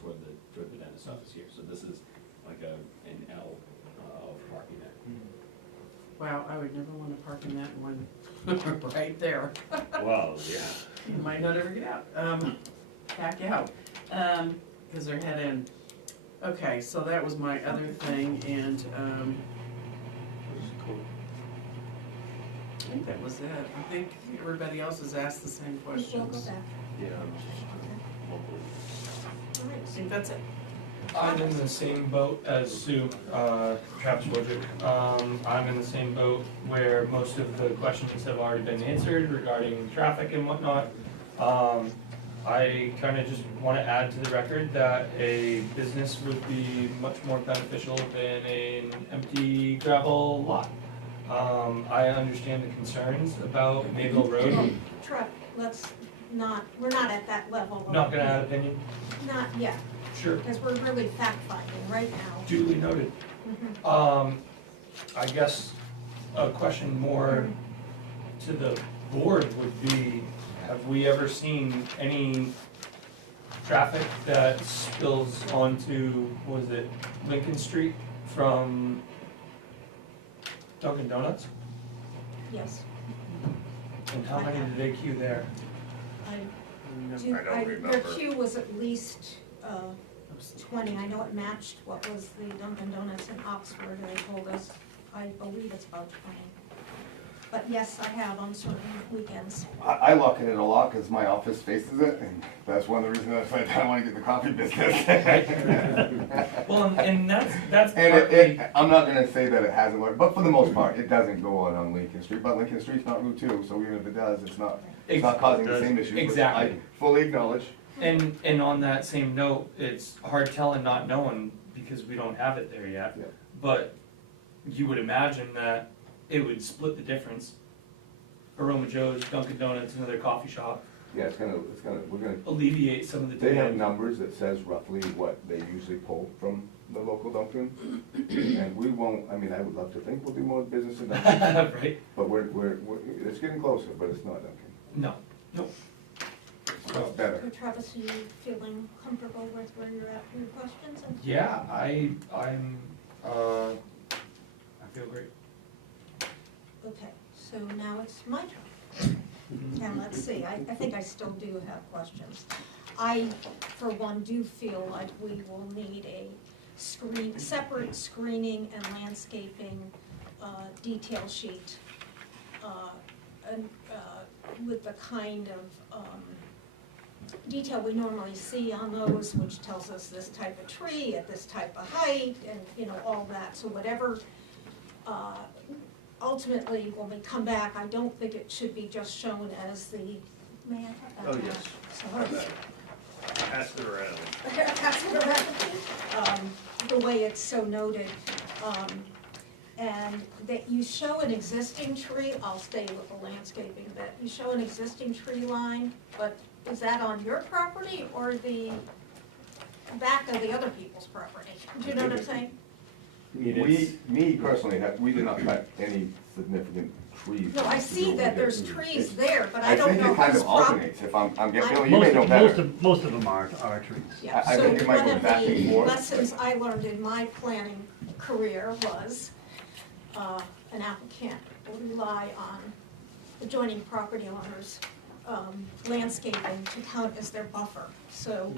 toward the dentist office here. So this is like an L of parking there. Wow, I would never wanna park in that one, right there. Well, yeah. You might not ever get out, back out, cause they're head end. Okay, so that was my other thing, and, I think that was it. I think everybody else has asked the same We'll go questions. back. Yeah. All right, I think that's it. I'm in the same boat as Sue, Travis Woodrick. I'm in the same boat where most of the questions have already been answered regarding traffic and whatnot. I kind of just want to add to the record that a business would be much more beneficial than an empty gravel lot. I understand the concerns about Mayville Road. Trev, let's not, we're not at that level. of- Not gonna add opinion? Not yet, Sure. because we're really fact-finding right now. Duly noted. Mhm. I guess a question more to the board would be, have we ever seen any traffic that spills onto, what is it, Lincoln Street from Dunkin' Donuts? Yes, And how many did they queue there? I I don't their remember. queue was at least 20. I know it matched what was the Dunkin' Donuts in Oxford, they told us. I believe it's about 20. But yes, I have on certain weekends. I look at it a lot because my office faces it, and that's one of the reasons I don't want to get in the coffee business. Well, and that's And partly, I'm not gonna say that it hasn't worked, but for the most part, it doesn't go on Lincoln Street, but Lincoln Street's not Route 2, so even if it does, it's not causing the same issues. which Exactly. I fully acknowledge. and on that same note, it's hard telling not knowing because we don't have it there yet. Yeah. But you would imagine that it would split the difference. Aroma Joe's, Dunkin' Donuts, another coffee shop, Yeah, we're gonna, alleviate some of the they have demand. numbers that says roughly what they usually pull from the local Dunkin'. And we won't, I mean, I would love to think we'll do more business in Dunkin', Right? but we're, it's getting closer, but it's not Dunkin'. No, It's better. So Travis, are you feeling comfortable with where you're at for your questions? And yeah, I'm, I feel great. okay, so now it's my turn. And let's see, I think I still do have questions. I, for one, do feel like we will need a separate screening and landscaping detail sheet with the kind of detail we normally see on those, which tells us this type of tree at this type of height and, you know, all that. So whatever, ultimately, when we come back, I don't think it should be just shown as the, may I have that? Oh, yes. Sorry. Pass it around. Pass it around. The way it's so noted, and that you show an existing tree, I'll stay with the landscaping bit, you show an existing tree line, but is that on your property or the back of the other people's property? Do you know what I'm saying? Me personally, we did not cut any significant trees. No, I see that there's trees there, but I don't think know it kind whose of property. alternates, if I'm getting, Bill, you may know better. Most of them are trees. Yeah, I so think it might one go of back and the forth. lessons I learned in my planning career was an applicant will rely on adjoining property owners' landscaping to count as their buffer. So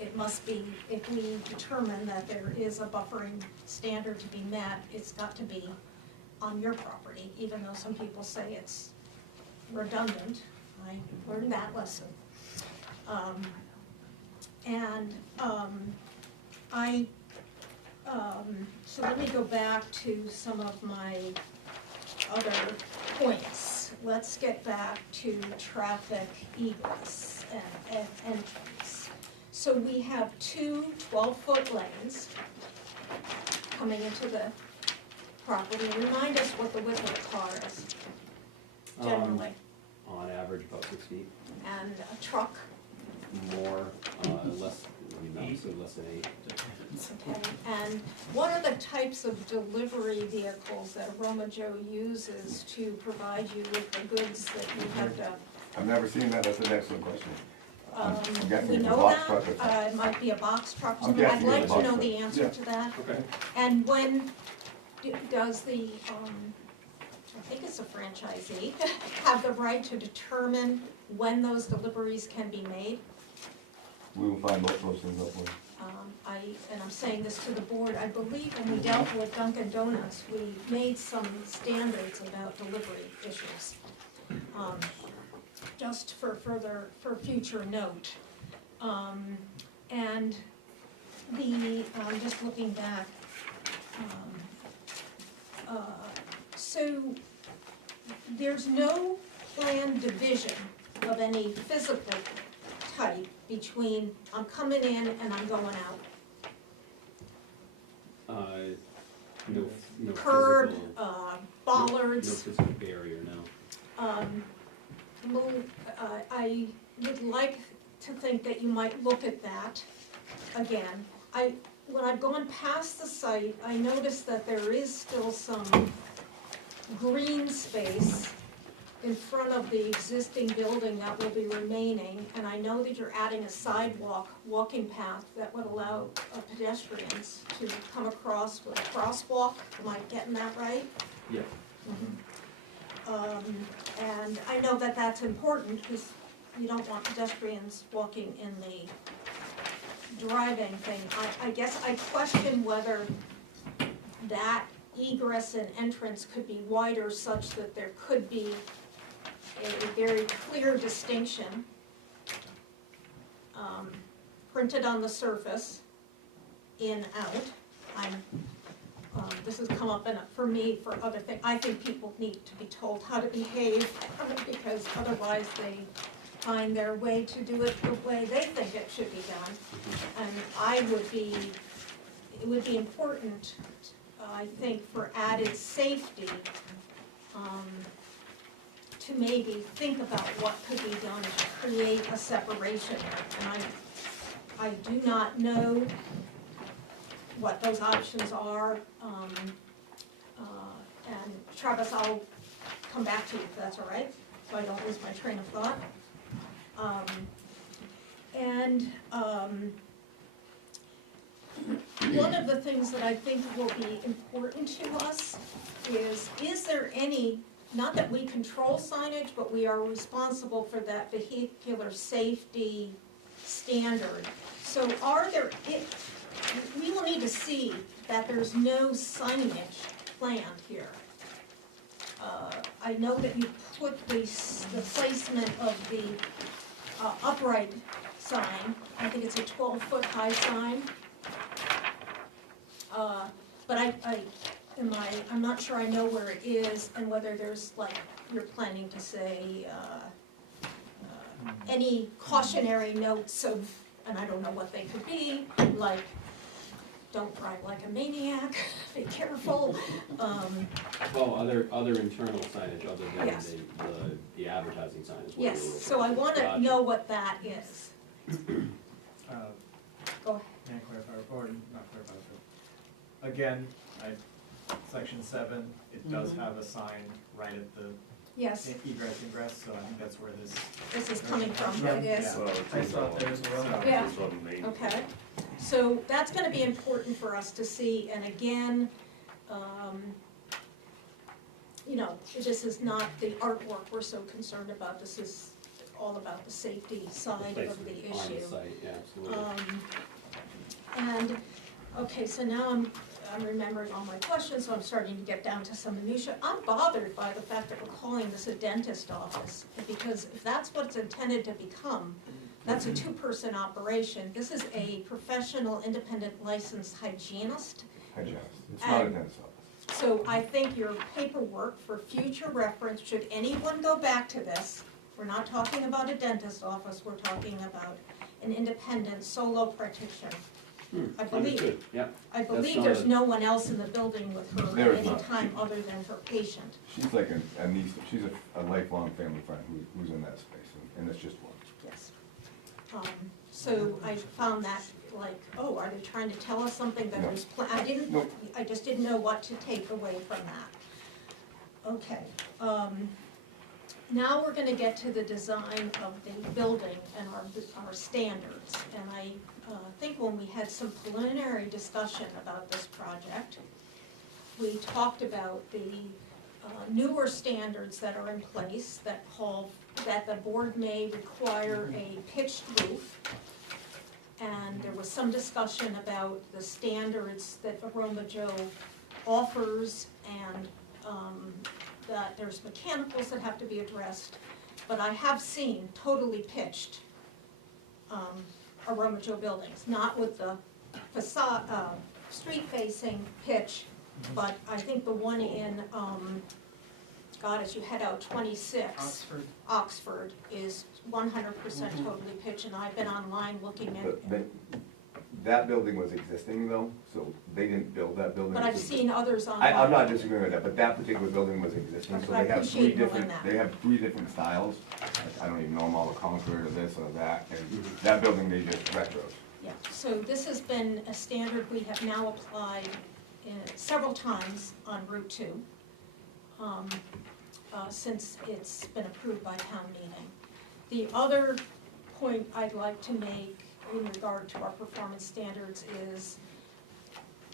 it must be, if we determine that there is a buffering standard to be met, it's got to be on your property, even though some people say it's redundant. I learned that lesson. So let me go back to some of my other points. Let's get back to traffic egress and entrance. So we have two 12-foot lanes coming into the property. Remind us what the width of the car is, generally, On average, about 6 feet, and a truck. more, less, I mean, obviously less than 8. Okay, and what are the types of delivery vehicles that Aroma Joe uses to provide you with the goods that you have to? I've never seen that, that's an excellent question. I'm guessing We it's a know box that, truck or something. it might be a box truck, I'm so I'd guessing like it's a to box know the truck. answer Yeah. to that. Okay. And when does the, I think it's a franchisee, have the right to determine when those deliveries can be made? We will find both those things out for you. And I'm saying this to the board, I believe when we dealt with Dunkin' Donuts, we made some standards about delivery issues. Just for future note. And just looking back, so there's no planned division of any physical type between I'm coming in and I'm going out. No Curb, physical, bollards. no physical barrier, no. I would like to think that you might look at that again. When I've gone past the site, I noticed that there is still some green space in front of the existing building that will be remaining, and I know that you're adding a sidewalk, walking path that would allow pedestrians to come across with a crosswalk. Am I getting that right? Yeah. And I know that that's important because you don't want pedestrians walking in the driving thing. I guess I question whether that egress and entrance could be wider such that there could be a very clear distinction printed on the surface, in, out. This has come up for me for other things. I think people need to be told how to behave because otherwise they find their way to do it the way they think it should be done. And it would be important, I think, for added safety, to maybe think about what could be done to create a separation there. And I do not know what those options are. And Travis, I'll come back to you if that's all right, so I don't lose my train of thought. One of the things that I think will be important to us is there any, not that we control signage, but we are responsible for that vehicular safety standard. So we will need to see that there's no signage planned here. I know that you put the placement of the upright sign. I think it's a 12-foot high sign. But I'm not sure I know where it is and whether there's, like, you're planning to say any cautionary notes of, and I don't know what they could be, like, don't drive like a maniac, be careful. Oh, other internal signage other than Yes. the advertising sign is what Yes, you're so I want to Gotcha. know what that is. Go ahead. May I clarify, or not clarify, but again, section 7, it does have a sign right at the Yes, egress ingress, so I think that's where this is coming from, it is. Well, it's I saw it there as well. Yeah. It's on Main. Okay, so that's gonna be important for us to see, and again, you know, this is not the artwork we're so concerned about, this is all about the safety side of the on the issue. site, yeah, absolutely. And, okay, so now I'm remembering all my questions, so I'm starting to get down to some minutia. I'm bothered by the fact that we're calling this a dentist office, because if that's what it's intended to become, that's a two-person operation. This is a professional, independent licensed hygienist. It's not a dentist office. So I think your paperwork for future reference, should anyone go back to this, we're not talking about a dentist office, we're talking about an independent solo practitioner. I believe, Understood, yeah. I That's believe not there's a- no one else in the building with her There at is any not. time other than her patient. She's like a niece, she's a lifelong family friend who's in that space, and it's just one. Yes. So I found that like, oh, are they trying to tell us something that No. was, Nope. I just didn't know what to take away from that. Okay, now we're gonna get to the design of the building and our standards. And I think when we had some preliminary discussion about this project, we talked about the newer standards that are in place that call, that the board may require a pitched roof. And there was some discussion about the standards that Aroma Joe offers, and that there's mechanicals that have to be addressed. But I have seen totally pitched Aroma Joe buildings, not with the facade, street-facing pitch, but I think the one in, God, as you head out 26. Oxford is 100% totally pitch, and I've been online looking at, That building was existing though, so they didn't build that building. but I've seen others online. I'm not disagreeing with that, but that particular building was existing, so I they have appreciate three different, knowing that. they have 3 different styles. Like, I don't even know them all, the concrete or this or that, and that building they just retros. Yeah, so this has been a standard we have now applied several times on Route 2, since it's been approved by town meeting. The other point I'd like to make in regard to our performance standards is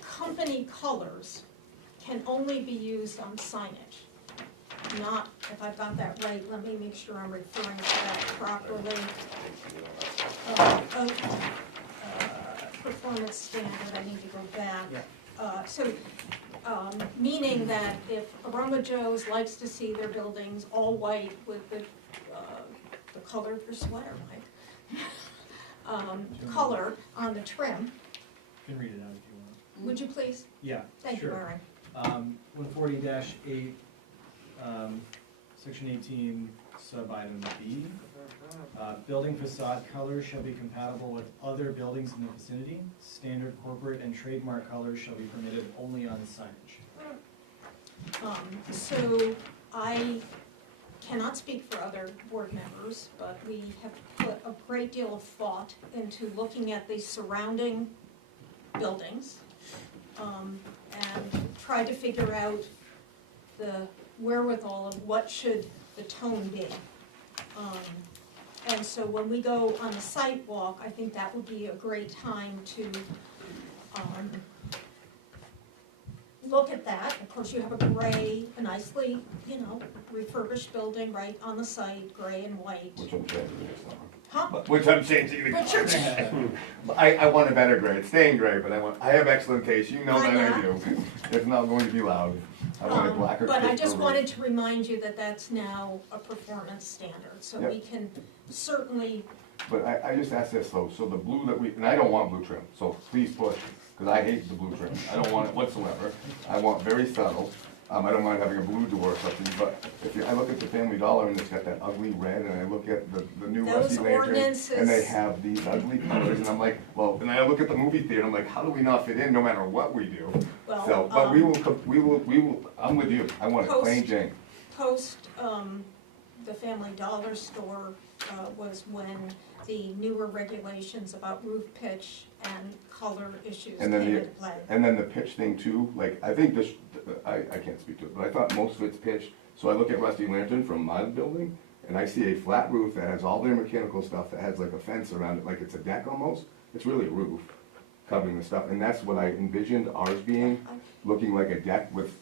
company colors can only be used on signage. Not, if I've got that right, let me make sure I'm referring to that properly. Performance standard, I need to go back. So Meaning that if Aroma Joe's likes to see their buildings all white with the color of your sweater, Mike, color on the trim, Can read it out if you want. would you please? Yeah, Thank you, sure. Larry. 140-8, section 18, sub-item B. Building facade colors shall be compatible with other buildings in the vicinity. Standard corporate and trademark colors shall be permitted only on signage. So I cannot speak for other board members, but we have put a great deal of thought into looking at the surrounding buildings and tried to figure out the wherewithal of what should the tone be. And so when we go on a site walk, I think that would be a great time to look at that. Of course, you have a gray, a nicely, refurbished building right on the site, gray and white. Which I'm changing this now. Huh? Which I'm changing. But you're I want a better gray. It's staying gray, but I have excellent taste. You know I that I know. do. It's not going to be loud. I want it black or But I crisper just roof. wanted to remind you that that's now a performance standard, so Yep. we can certainly, But I just asked this though, so the blue that and I don't want blue trim, so please push, because I hate the blue trim. I don't want it whatsoever. I want very subtle. I don't mind having a blue door or something, but I look at the Family Dollar and it's got that ugly red, and I look at the new Those rusty lantern, ordinances- and they have these ugly colors, and I'm like, well, and I look at the movie theater, I'm like, how do we not fit in no matter what we do? well, So, but we will, I'm with you. I want it plain Post- Jane. post, the Family Dollar store, was when the newer regulations about roof pitch and color issues And came then into play. And then the pitch thing too, like, I think this, I can't speak to it, but I thought most of it's pitch. So I look at Rusty Lantern from my building, and I see a flat roof that has all their mechanical stuff, that has like a fence around it, like it's a deck almost. It's really a roof covering the stuff, and that's what I envisioned ours being, looking like a deck with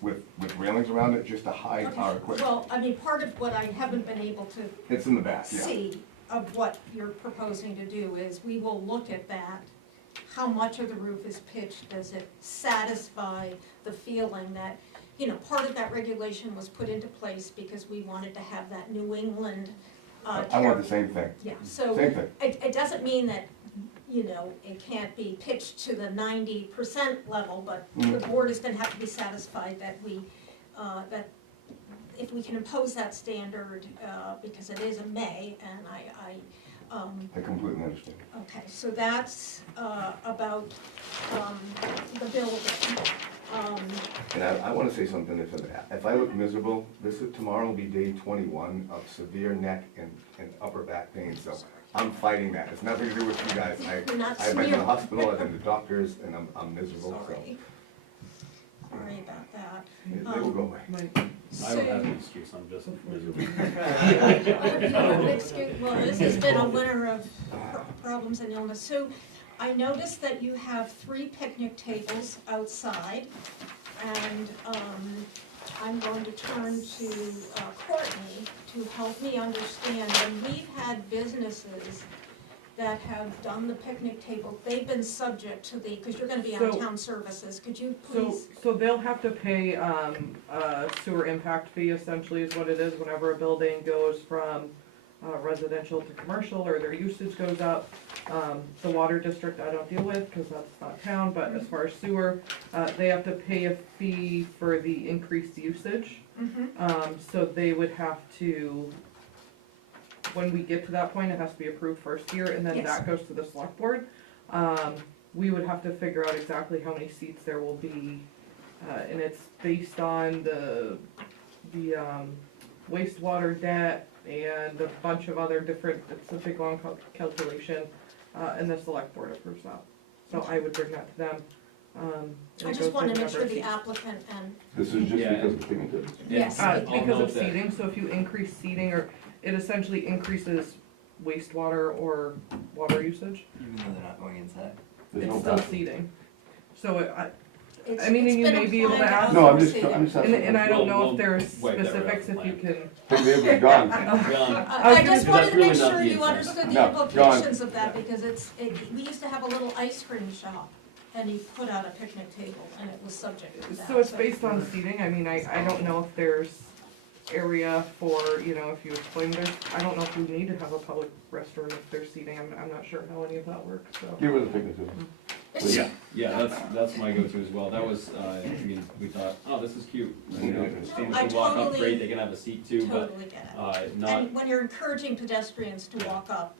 railings around it, just to hide Okay, our equipment. well, I mean, part of what I haven't been able to It's in the back, yeah. see of what you're proposing to do is, we will look at that. How much of the roof is pitched? Does it satisfy the feeling that, part of that regulation was put into place because we wanted to have that New England I want the same thing, Yeah, so same thing. it doesn't mean that, it can't be pitched to the 90% level, but the board is gonna have to be satisfied that that if we can impose that standard, because it is a may, and I completely understand. okay, so that's about the building. And I wanna say something, if I look miserable, tomorrow will be day 21 of severe neck and upper back pain, so I'm fighting that. It's nothing to do with you guys. You're not I've been to the smeared. hospital, I've been to doctors, and I'm miserable, so. Sorry about that. They will go away. I don't have an excuse, I'm just miserable. Well, this has been a winter of problems and illness. So I noticed that you have 3 picnic tables outside, and I'm going to turn to Courtney to help me understand. When we've had businesses that have done the picnic table, they've been subject to because you're gonna be on So- town services. Could you So, please? so they'll have to pay, a sewer impact fee essentially is what it is whenever a building goes from, residential to commercial, or their usage goes up. The water district I don't deal with, cause that's not town, but as far as sewer, they have to pay a fee for the increased usage. So they would have to, when we get to that point, it has to be approved first year, and then Yes. that goes to the select board. We would have to figure out exactly how many seats there will be, and it's based on the wastewater debt and a bunch of other different, it's a big long calculation, and the select board approves that. So I would bring that to them. And I it just goes wanna by the make number sure of the seats. applicant and, This is just Yeah. because of the picnic tables? yes. I'll Because note of that. seating, so if you increase seating, or it essentially increases wastewater or water usage, Even though they're not going inside. There's it's no still bathroom. seating. So it's I mean, it's you been may be able to applied ask- No, I'm outdoor just seating. and I don't know We'll if there's wipe that right off specifics, the if you plan. can, Picnic tables are gone. John, I was I just gonna- wanted to make That's really sure not the you intent. understood the No, John. implications of that, because we used to have a little ice cream shop and he put out a picnic table, and it was subject to that. So it's based on seating, I mean, I don't know if there's area for, you know, if you explain this, I don't know if we need to have a public restroom if there's seating, I'm not sure how any of that works, so. Get rid of the picnic table. Yeah, yeah, that's my go-to as well. That was, I mean, we thought, oh, this is cute. You know, students I can walk up, totally- great, they can have a seat too, but, Totally get it. not, And when you're encouraging pedestrians to walk up,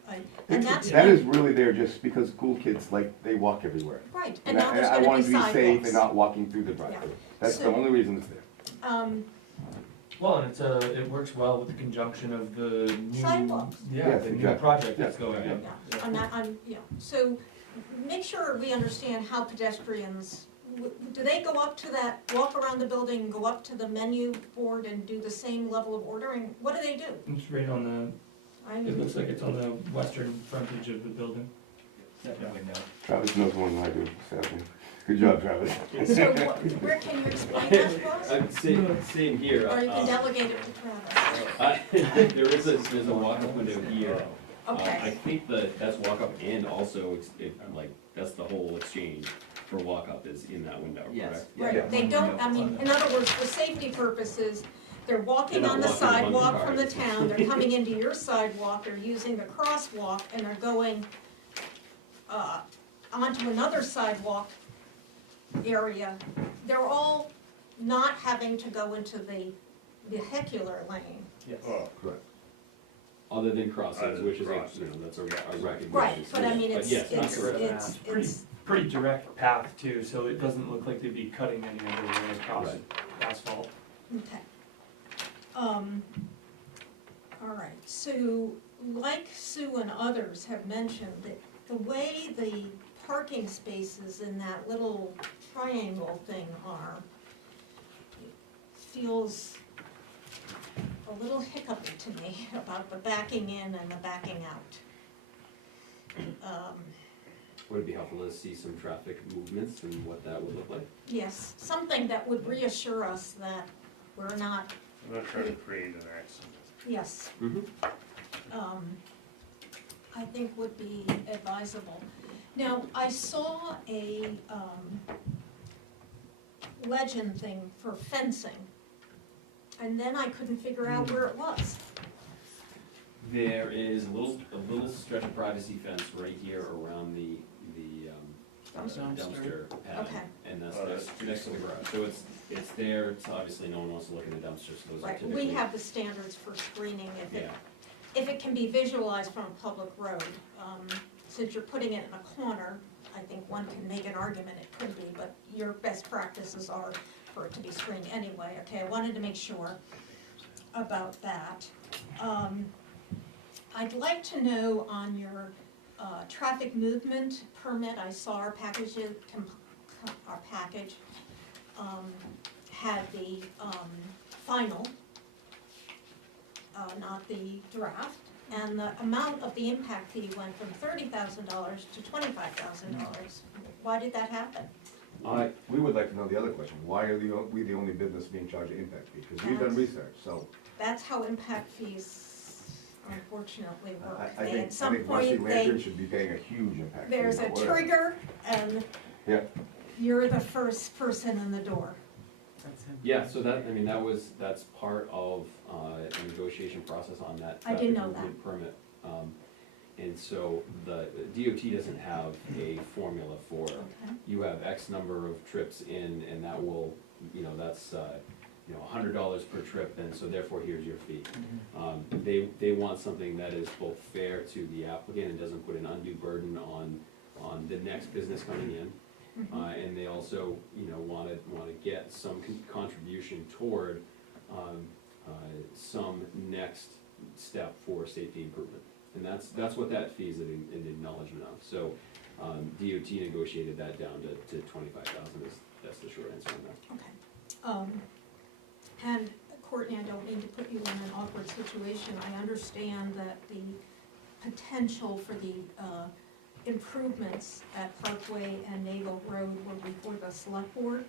and that's. That is really there just because school kids, like, they walk everywhere. Right, and now there's I gonna want be to be safe and sidewalks. not walking through the driveway. That's the So- only reason it's there. Well, and it works well with the conjunction of the new. Sidewalks. Yeah, Yes, the new exactly. project that's Yeah, going in. Yeah, I'm not, so make sure we understand how pedestrians, do they go up to that, walk around the building, go up to the menu board and do the same level of ordering? What do they do? It's right on it looks like it's on the western frontage of the building. Second window. Travis knows more than I do, sadly. Good job, Travis. So, Rick, can you explain that to us? same here. Or you can delegate it to Travis? There's a walk-up window here. I Okay, think that's walk-up and also, that's the whole exchange for walk-up is in that window, Yes. correct? Yeah, right, they one don't, window. I mean, in other words, for safety purposes, they're walking They're on not the walking among the sidewalk from the cars. town, they're coming into your sidewalk, they're using the crosswalk, and they're going onto another sidewalk area. They're all not having to go into the vehicular lane. Yes. Oh, Correct. Other than crossings, Other which is, crossings. that's a recognition. Right, but I mean, it's, yes, not it's, correct. it's, it's, Pretty direct path too, so it doesn't look like they'd be cutting any of the way across Right. asphalt. okay. All right, so like Sue and others have mentioned, that the way the parking spaces in that little triangle thing are, feels a little hiccupy to me about the backing in and the backing out. Would it be helpful to see some traffic movements and what that would look like? Yes, something that would reassure us that we're not, I'm not trying to create an accident. yes, Mm-hmm. I think would be advisable. Now, I saw a legend thing for fencing, and then I couldn't figure out where it was. There is a little stretch of privacy fence right here around the dumpster pad. Okay. And that's Oh, next that's next to the garage. So it's there, it's obviously no one wants to look in the dumpster, so those are Right, typically. we have the standards for screening Yeah, if it can be visualized from a public road. Since you're putting it in a corner, I think one can make an argument it could be, but your best practices are for it to be screened anyway. Okay, I wanted to make sure about that. I'd like to know on your traffic movement permit, I saw our package had the final, not the draft, and the amount of the impact fee went from $30,000 to $25,000. Why did that happen? We would like to know the other question. Why are we the only business being charged an impact fee? Because we've done That's- research, so That's how impact fees unfortunately work. I They, think, at some Marcy point, Landry should be paying a huge impact fee. there's a but whatever. trigger, and Yeah. you're the first person in the door. yeah, so that's part of a negotiation process on that I didn't traffic know that. movement permit. And so the DOT doesn't have a formula for, Okay. you have X number of trips in, and that will, that's, $100 per trip, and so therefore here's your fee. They want something that is both fair to the applicant and doesn't put an undue burden on the next business coming in. And they also, wanna get some contribution toward, some next step for safety improvement. And that's what that fee is an acknowledgement of. So, DOT negotiated that down to 25,000, that's the short answer on that. Okay. And Courtney, I don't mean to put you in an awkward situation. I understand that the potential for the improvements at Parkway and Naval Road were before the select board.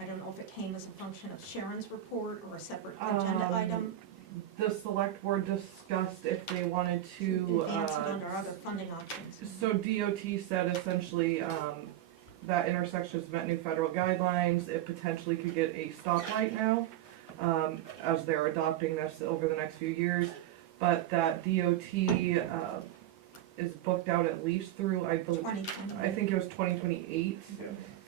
I don't know if it came as a function of Sharon's report or a separate agenda item. The select board discussed if they wanted to, Advance it under other funding options. so DOT said essentially, that intersection's met new federal guidelines, it potentially could get a stoplight now, as they're adopting this over the next few years. But that DOT, is booked out at least through, I believe, 2020. I think it was 2028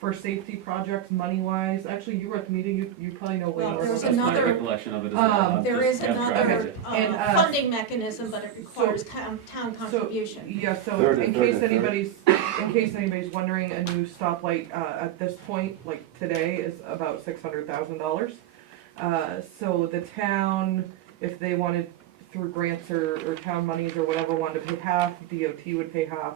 for safety projects, money-wise. Actually, you were at the meeting, you probably know way Well, more there's about That's my another- recollection of it as well. I'm There just is abstracting another it. And, funding mechanism, but it requires town contribution. Yeah, so Third in and case third and anybody's wondering, a new stoplight, at this point, like today, is about $600,000. So the town, if they wanted through grants or town monies or whatever, wanted to pay half, DOT would pay half,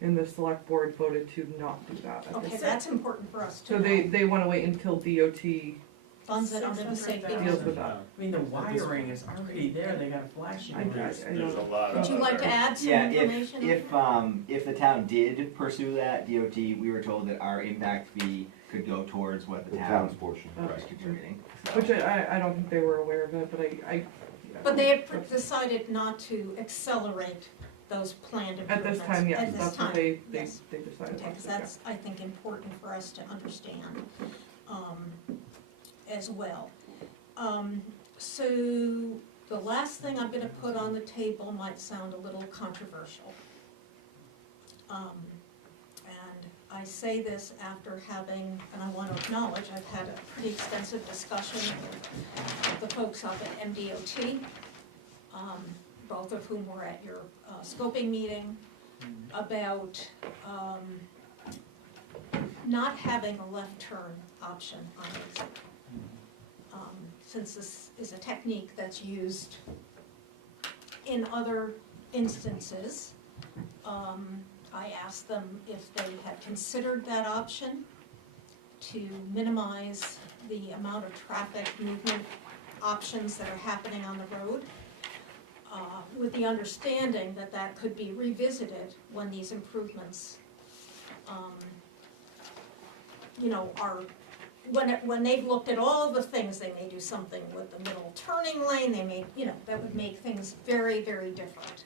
and the select board voted to not do that. at Okay, this- that's important for us So to know. they wanna wait until DOT Funds it under the safety. deals with that. I mean, the wiring is already there, they got a flashing light. There's a don't- lot of. Would you like to other- add some Yeah, information? if the town did pursue that, DOT, we were told that our impact fee could go towards what the The town town's portion. Okay. was contributing, so. Which I don't think they were aware of it, but yeah. But they have decided not to accelerate those planned At improvements. this time, yes, At this that's what time, they yes. decided. Okay, not because to, yeah. that's, I think, important for us to understand, as well. So, the last thing I'm gonna put on the table might sound a little controversial. And I say this after having, and I want to acknowledge, I've had a pretty extensive discussion with the folks up at MDOT, both of whom were at your scoping meeting, about not having a left turn option on exit. Since this is a technique that's used in other instances, I asked them if they had considered that option to minimize the amount of traffic movement options that are happening on the road, with the understanding that that could be revisited when these improvements, are, when they've looked at all the things, they may do something with the middle turning lane, they may, that would make things very, very different.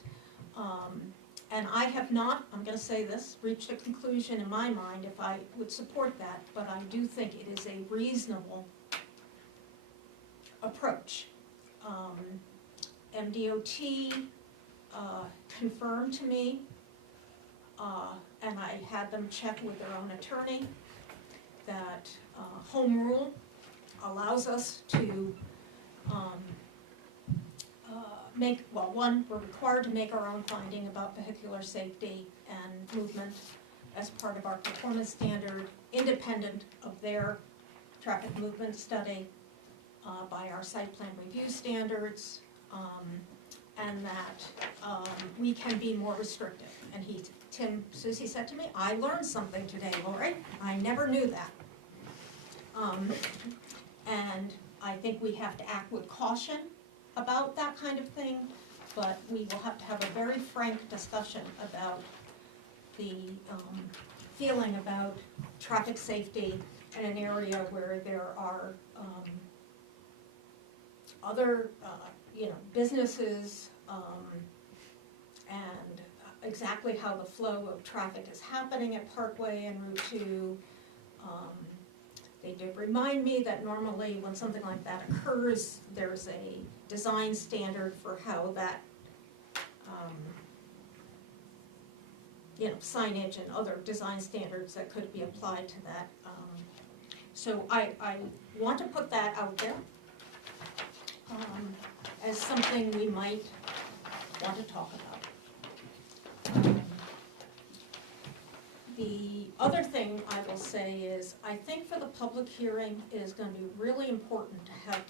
And I have not, I'm gonna say this, reached a conclusion in my mind if I would support that, but I do think it is a reasonable approach. MDOT confirmed to me, and I had them check with their own attorney, that home rule allows us to we're required to make our own finding about vehicular safety and movement as part of our performance standard, independent of their traffic movement study, by our site plan review standards, and that we can be more restrictive. And Susie said to me, I learned something today, Lori, I never knew that. And I think we have to act with caution about that kind of thing, but we will have to have a very frank discussion about the feeling about traffic safety in an area where there are other businesses, and exactly how the flow of traffic is happening at Parkway and Route 2. They did remind me that normally when something like that occurs, there's a design standard for how that, signage and other design standards that could be applied to that. So I want to put that out there as something we might want to talk about. The other thing I will say is, I think for the public hearing, it is going to be really important to have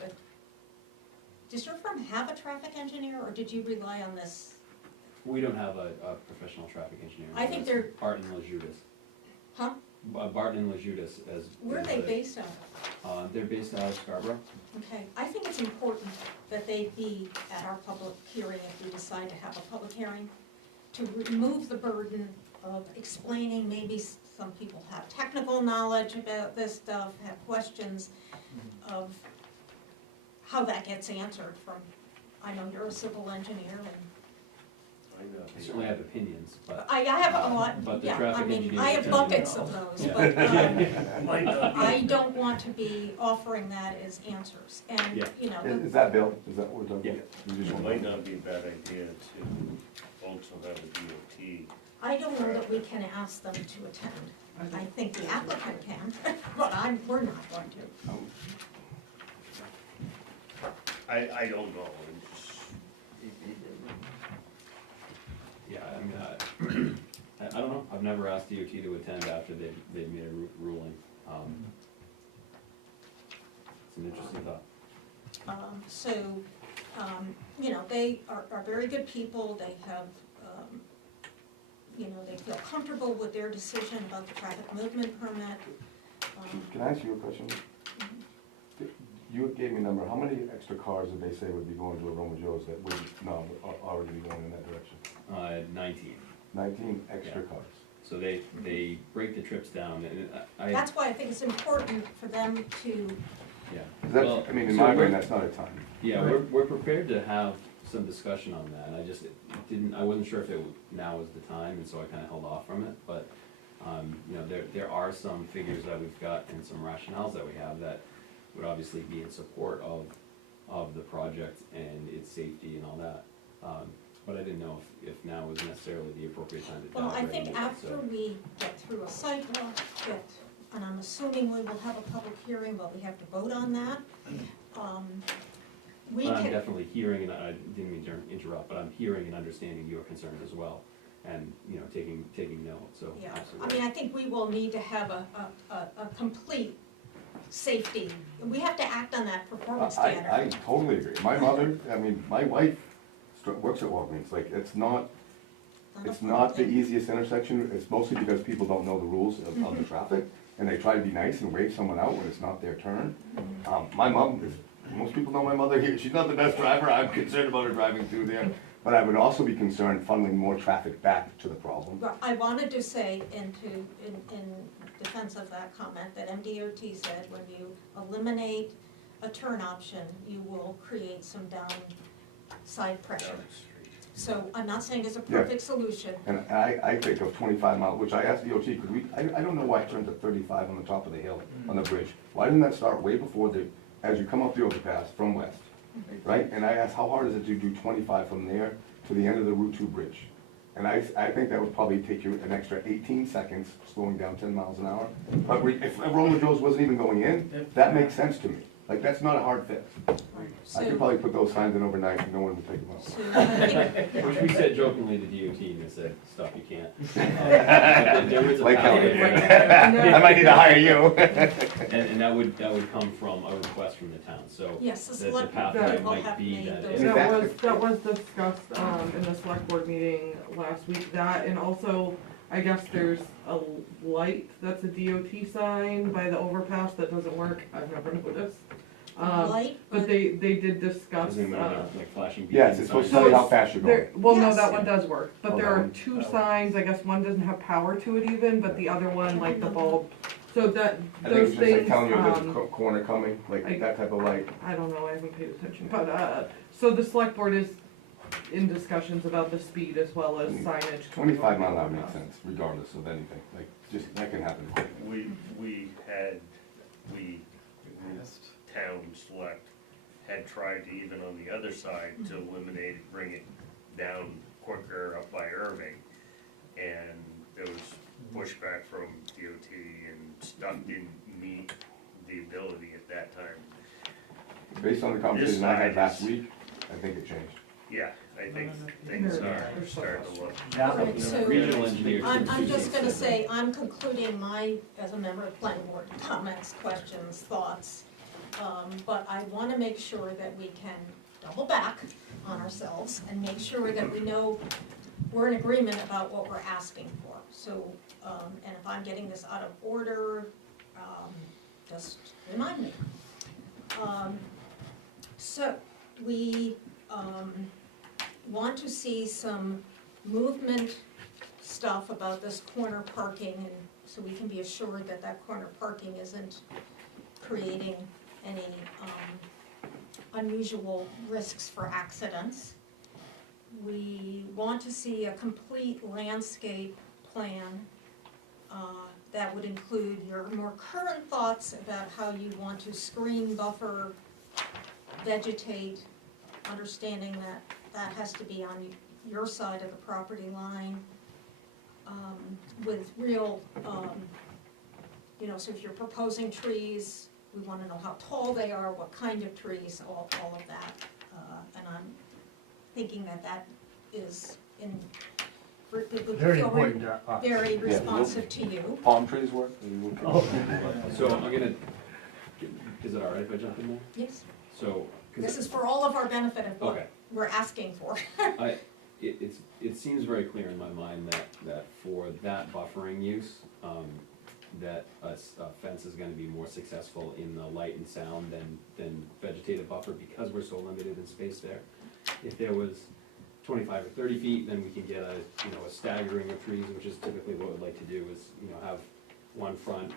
does your firm have a traffic engineer, or did you rely on this? We don't have a professional traffic engineer. I think they're- Barton Lejudas. Huh? Barton Lejudas as. Where are they based out of? They're based out of Scarborough. Okay, I think it's important that they be at our public hearing if we decide to have a public hearing, to remove the burden of explaining. Maybe some people have technical knowledge about this stuff, have questions of how that gets answered from, I know you're a civil engineer, and Might not I be. certainly have opinions, but. I have a lot, But the yeah, I traffic mean, engineer I have said no. buckets of those, Yeah. but, Might not be. I don't want to be offering that as answers, and, Yeah. you know, Is that Bill? Is that what we're talking about? You just It want- might not be a bad idea to also have a DOT. I don't know that we can ask them to attend. I think the applicant can, but we're not going to. I don't know, it's, Yeah, I mean, I don't know, I've never asked DOT to attend after they've made a ruling. It's an interesting thought. So, you know, they are very good people, they have, you know, they feel comfortable with their decision about the traffic movement permit. Can I ask you a question? You gave me a number, how many extra cars did they say would be going to Aroma Joe's that would not already be going in that direction? 19, 19 extra Yeah. cars. so they break the trips down, and That's why I think it's important for them to, yeah. 'Cause Well, that's, I mean, in so my we're- brain, that's not a ton. Yeah, we're prepared to have some discussion on that, and I wasn't sure if now was the time, and so I kinda held off from it, but, you know, there are some figures that we've got and some rationales that we have that would obviously be in support of the project and its safety and all that. But I didn't know if now was necessarily the appropriate time to well, dive I right think into it, after so. we get through a sidewalk, and I'm assuming we will have a public hearing, but we have to vote on that. We But I'm can, definitely hearing, and I didn't mean to interrupt, but I'm hearing and understanding your concerns as well, and, you know, taking note, so yeah, absolutely. I mean, I think we will need to have a complete safety. We have to act on that performance standard. I totally agree. My mother, I mean, my wife works at Walgreens, like, it's not the easiest intersection, it's mostly because people don't know the rules of the traffic, and they try to be nice and wave someone out when it's not their turn. My mom is, most people know my mother here, she's not the best driver, I'm concerned about her driving through there, but I would also be concerned funneling more traffic back to the problem. Well, I wanted to say in defense of that comment, that MDOT said when you eliminate a turn option, you will create some downside pressure. So I'm not saying it's a perfect solution. And I think of 25 mile, which I asked DOT, could I don't know why it turned to 35 on the top of the hill, on the bridge. Why didn't that start way before as you come up the overpass from west, right? And I asked, how hard is it to do 25 from there to the end of the Route 2 bridge? And I think that would probably take you an extra 18 seconds, slowing down 10 miles an hour. But if Aroma Joe's wasn't even going in, that makes sense to me. Like, that's not a hard fix. I could probably put those signs in overnight and no one would take them out. So I think, Which we said jokingly to DOT, and they said, stop, you can't. There is a Like path, how you did. I might need to hire you. and that would come from a request from the town, so. yes, the The select pathway people might have be made that those. if- That was discussed, in the select board meeting last week, that, and also, I guess there's a light that's a DOT sign by the overpass that doesn't work, I've never noticed. Light, But they did discuss, Does anyone have, like flashing beacons? Yes, it's supposed to tell you how fast you're going. well, no, Yes. that one does work, but there Oh, that are one? two signs, I guess one doesn't have power to it even, but the other one, like the bulb, so that, I think those it's just like things, telling you there's a corner coming, I- like that type of light. I don't know, I haven't paid attention, but, so the select board is in discussions about the speed as well as signage. 25 mile an hour makes sense, regardless of anything, like, just, that can happen. we town select had tried to, even on the other side, to eliminate it, bring it down quicker up by Irving. And there was pushback from DOT and stuff didn't meet the ability at that time. Based on the conversation I had last week, I think it changed. Yeah, I think things are starting to look. Right, so Regional engineer. I'm just gonna say, I'm concluding my, as a member of planning board, comments, questions, thoughts. But I wanna make sure that we can double back on ourselves and make sure that we know we're in agreement about what we're asking for. So, and if I'm getting this out of order, just remind me. So, we, want to see some movement stuff about this corner parking, and so we can be assured that that corner parking isn't creating any unusual risks for accidents. we want to see a complete landscape plan that would include your more current thoughts about how you want to screen, buffer, vegetate, understanding that that has to be on your side of the property line, with real, so if you're proposing trees, we want to know how tall they are, what kind of trees, all of that. And I'm thinking that is it would Very feel important to us. very responsive to you. Palm trees work? So I'm gonna, is it all right if I jump in there? Yes, So, 'cause this is for all of our benefit of what Okay. we're asking for. It seems very clear in my mind that for that buffering use, that a fence is gonna be more successful in the light and sound than vegetative buffer, because we're so limited in space there. If there was 25 or 30 feet, then we can get a staggering of trees, which is typically what we'd like to do, is, have one front,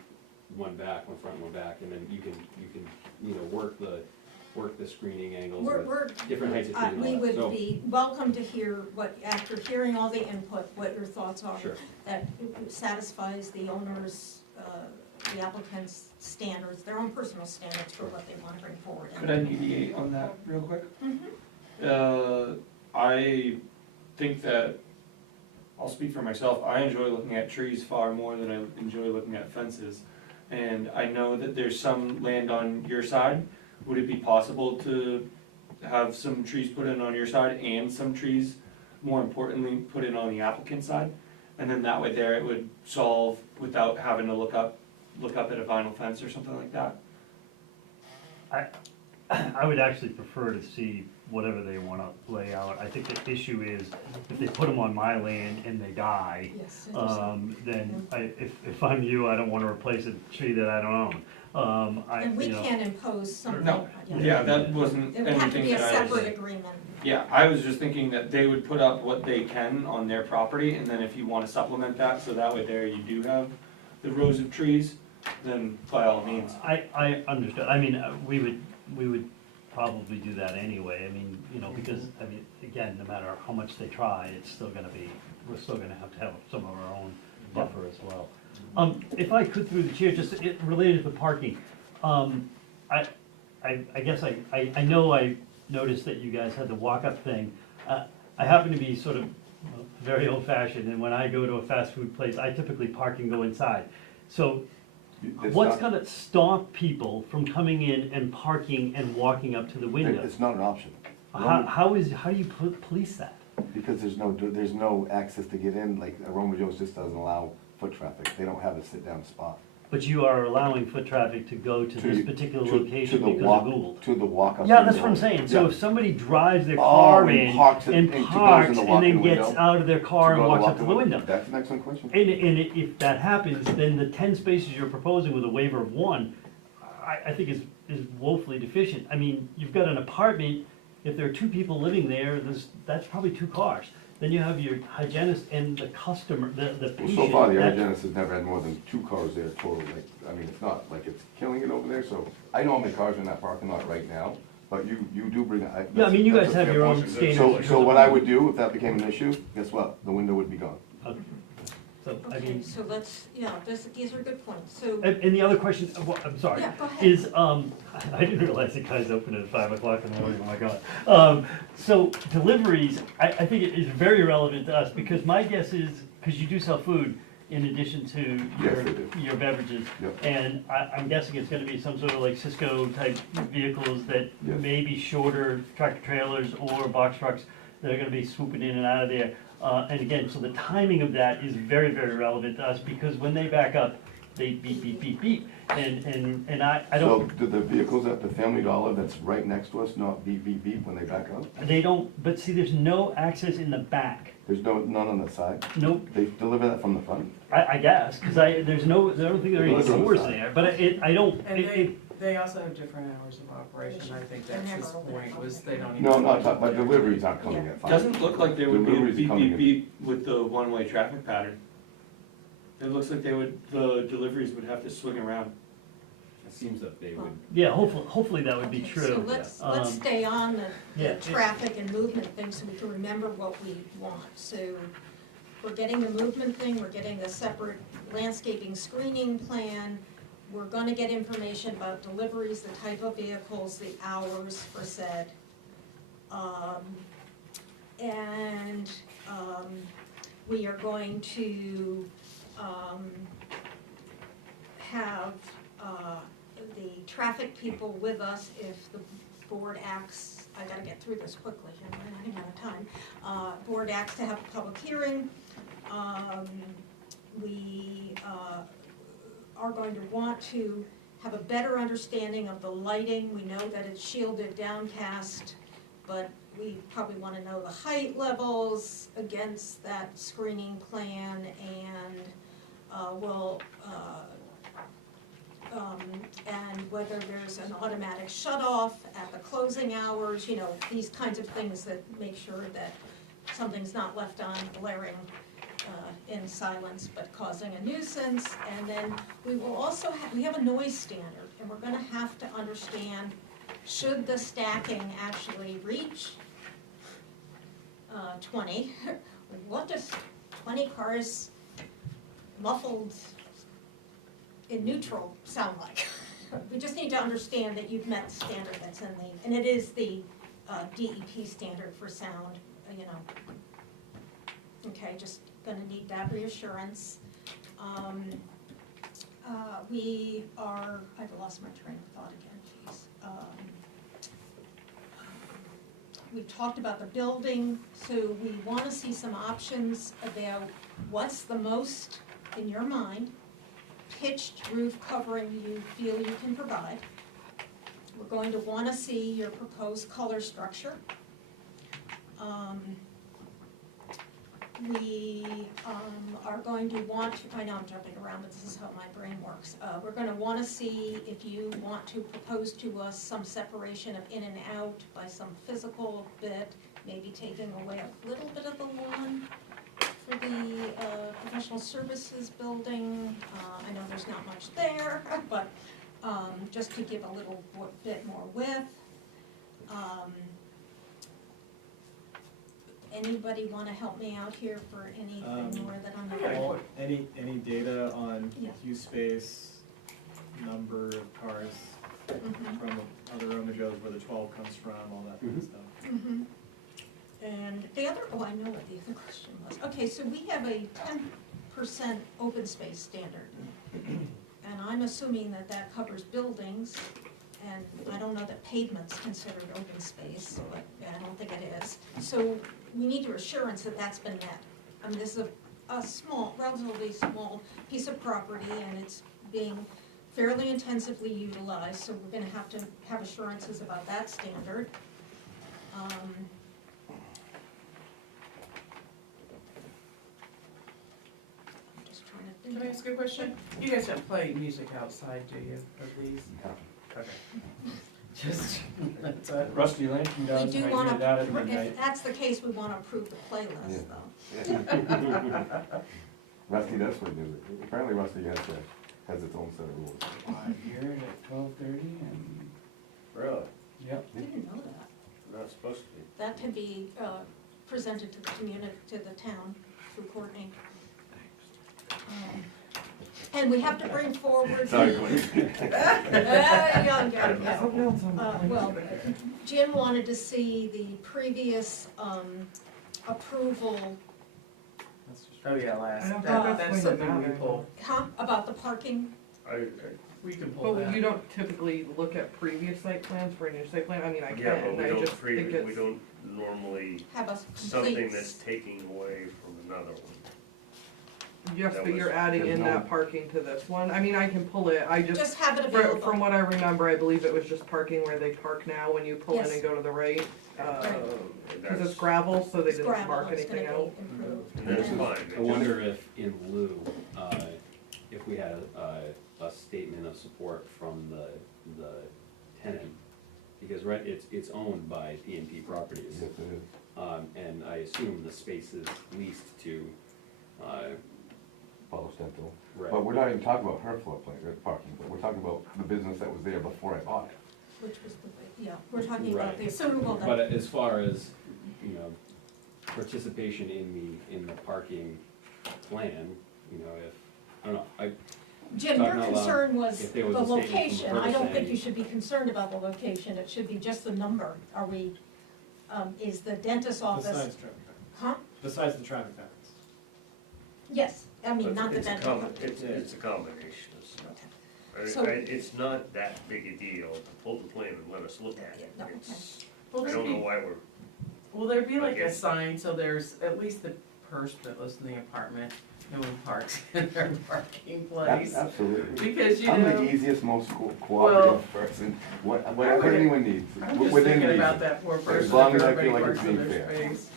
one back, one front, one back, and then you can work the screening angles with different heights of trees and all We that. would So- be welcome to hear after hearing all the input, what your thoughts are. Sure. That satisfies the owner's, the applicant's standards, their own personal standards for what they want to bring forward. Could I mediate on that real quick? Mhm. I think that, I'll speak for myself, I enjoy looking at trees far more than I enjoy looking at fences. And I know that there's some land on your side. Would it be possible to have some trees put in on your side and some trees, more importantly, put in on the applicant's side? And then that way there, it would solve without having to look up at a vinyl fence or something like that. I would actually prefer to see whatever they wanna lay out. I think the issue is, if they put them on my land and they die, Yes. then if I'm you, I don't wanna replace a tree that I don't own. And we can't impose something. No, yeah, that wasn't It would have to anything be a that I was. separate agreement. Yeah, I was just thinking that they would put up what they can on their property, and then if you wanna supplement that, so that way there you do have the rows of trees, then by all means. I understood, I mean, we would probably do that anyway, I mean, because, again, no matter how much they try, it's still gonna be, we're still gonna have to have some of our own buffer as well. If I could, through the chair, just related to parking, I guess I know I noticed that you guys had the walk-up thing. I happen to be sort of very old-fashioned, and when I go to a fast food place, I typically park and go inside. So what's gonna stop people from coming in and parking and walking up to the window? It's not an option. How do you police that? Because there's no access to get in, like Aroma Joe's just doesn't allow foot traffic. They don't have a sit-down spot. But you are allowing foot traffic to go to this particular location the because walk- of Gould. To the walk-up. Yeah, that's what I'm window. saying. So Yeah. if somebody drives their Oh, car and in parks it- and and goes in parks the and walk-in then gets window? out of their car To and go to walks up walk-in to the window. That's an excellent question. And if that happens, then the 10 spaces you're proposing with a waiver of 1, I think is woefully deficient. I mean, you've got an apartment, if there are 2 people living there, that's probably 2 cars. Then you have your hygienist and the customer, the Well, patient. so far, the that- hygienist has never had more than 2 cars there total. It's not like it's killing it over there, so I know how many cars are in that parking lot right now, but you do bring. Yeah, I mean, you guys have your own standards. So what I would do, if that became an issue, guess what? The window would be gone. Okay. So, I Okay, mean, so these are good points, so, and the other question, I'm sorry, yeah, go ahead. is, I didn't realize the guys open at 5 o'clock in the morning, oh my God. So deliveries, I think it is very relevant to us, because my guess is, because you do sell food in addition to Yes, I do. your beverages. Yep. And I'm guessing it's gonna be some sort of like Cisco type vehicles that Yes. may be shorter tractor trailers or box trucks that are gonna be swooping in and out of there. And again, so the timing of that is very, very relevant to us, because when they back up, they beep, beep, beep, beep. And I don't, So do the vehicles at the Family Dollar that's right next to us not beep, beep, beep when they back up? they don't, but see, there's no access in the back. There's none on the side? Nope, They deliver that from the front? I guess, because I don't think there are any Those are on the doors side. there, but I don't, And they also have different hours of operation, I think that's his point, was they don't even. No, not, my deliveries aren't coming at 5. Doesn't look like there would be a Deliveries are beep, coming beep, in. beep with the one-way traffic pattern. It looks like the deliveries would have to swing around. It seems that they would, Yeah, hopefully that would be Okay, true. so let's Um, stay on the yeah, traffic and movement thing so we can remember what we want. So we're getting the movement thing, we're getting a separate landscaping screening plan. We're gonna get information about deliveries, the type of vehicles, the hours for said. We are going to, have, the traffic people with us if the board acts, I gotta get through this quickly, here, we're running out of time. Board acts to have a public hearing. We are going to want to have a better understanding of the lighting. We know that it's shielded, downcast, but we probably wanna know the height levels against that screening plan, and and whether there's an automatic shut-off at the closing hours, you know, these kinds of things that make sure that something's not left on blaring in silence but causing a nuisance. And then we will also we have a noise standard, and we're gonna have to understand, should the stacking actually reach 20? What does 20 cars muffled in neutral sound like? We just need to understand that you've met the standard that's in the, and it is the DEP standard for sound, you know. Okay, just gonna need that reassurance. We are, I've lost my train of thought again, jeez. We've talked about the building, so we want to see some options about what's the most, in your mind, pitched roof covering you feel you can provide. We're going to want to see your proposed color structure. We are going to want, I know I'm jumping around, but this is how my brain works. We're going to want to see if you want to propose to us some separation of in and out by some physical bit, maybe taking away a little bit of the lawn for the professional services building. I know there's not much there, but just to give a little bit more width. Anybody want to help me out here for anything more that I'm not? Any data on Yeah. queue space, number of cars Mhm. from other Romajos, where the 12 comes from, all that kind of stuff? Mhm. And the other, oh, I know what the other question was. Okay, so we have a 10% open space standard. And I'm assuming that that covers buildings, and I don't know that pavement's considered open space, but I don't think it is. So we need your assurance that that's been met. I mean, this is a small, relatively small piece of property, and it's being fairly intensively utilized, so we're gonna have to have assurances about that standard. I'm just trying to think. Can I ask a question? You guys don't play music outside, do you, of these? Okay. Just, that's a. Rusty Lincoln We does, do and I wanna, hear that at if midnight. that's the case, we wanna approve the playlist Yeah. though. Rusty does play music. Apparently Rusty has its own set of rules. I hear it at 12:30 and, Really? yep. I didn't know that. Not supposed to be. That can be presented to the community, to the town through Courtney. And we have to bring forward. Sorry, the- Glenn. Young guy, yeah. Well, Jim wanted to see the previous approval, That's just Oh, yeah, last, I don't think that's that's something going we to can pull, about the parking. we can pull But that. you don't typically look at previous site plans for a new site plan, I mean, I Yeah, but can, we I don't just think it's. we don't normally, Have a something complete. that's taking away from another one. Yes, that but you're was- adding there's in no- that parking to this one, I mean, I can pull it, I just, Just have it from available. what I remember, I believe it was just parking where they park now when you pull in Yes. and go to the right. Right. Cause it's gravel, so they It's didn't gravel, mark it's gonna anything be out. improved. And that's And- fine. I wonder if in lieu, if we had a statement of support from the tenant, because right, it's owned by PNP Properties. Yes, it is. And I assume the space is leased to, Polish Dental. Right. But we're not even talking about her floodplain, parking, but we're talking about the business that was there before I bought it. Which was the, yeah, we're talking about the Right. approval But that, as far as, you know, participation in the parking plan, you know, if, I don't know, Jim, talking your out loud, concern was if the there was a statement from location. her I don't think saying- you should be concerned about the location, it should be just the number. Are we, is the dentist's office, Besides traffic patterns. huh? Besides the traffic patterns. Yes, I mean, not the It's a dentist. it's a combination of stuff. So- It's not that big a deal to pull the plan and let us look at it. No, okay. It's- Will I there don't know be, why we're, will there be like a Okay. sign, so there's at least the person that lives in the apartment, no one parks in their parking place? Absolutely. Because, you I'm know, the easiest, most Well, cooperative person, whatever would- anyone needs, I'm just within thinking about reason. that poor As person, long if as I everybody feel like parks it's in being their fair. space.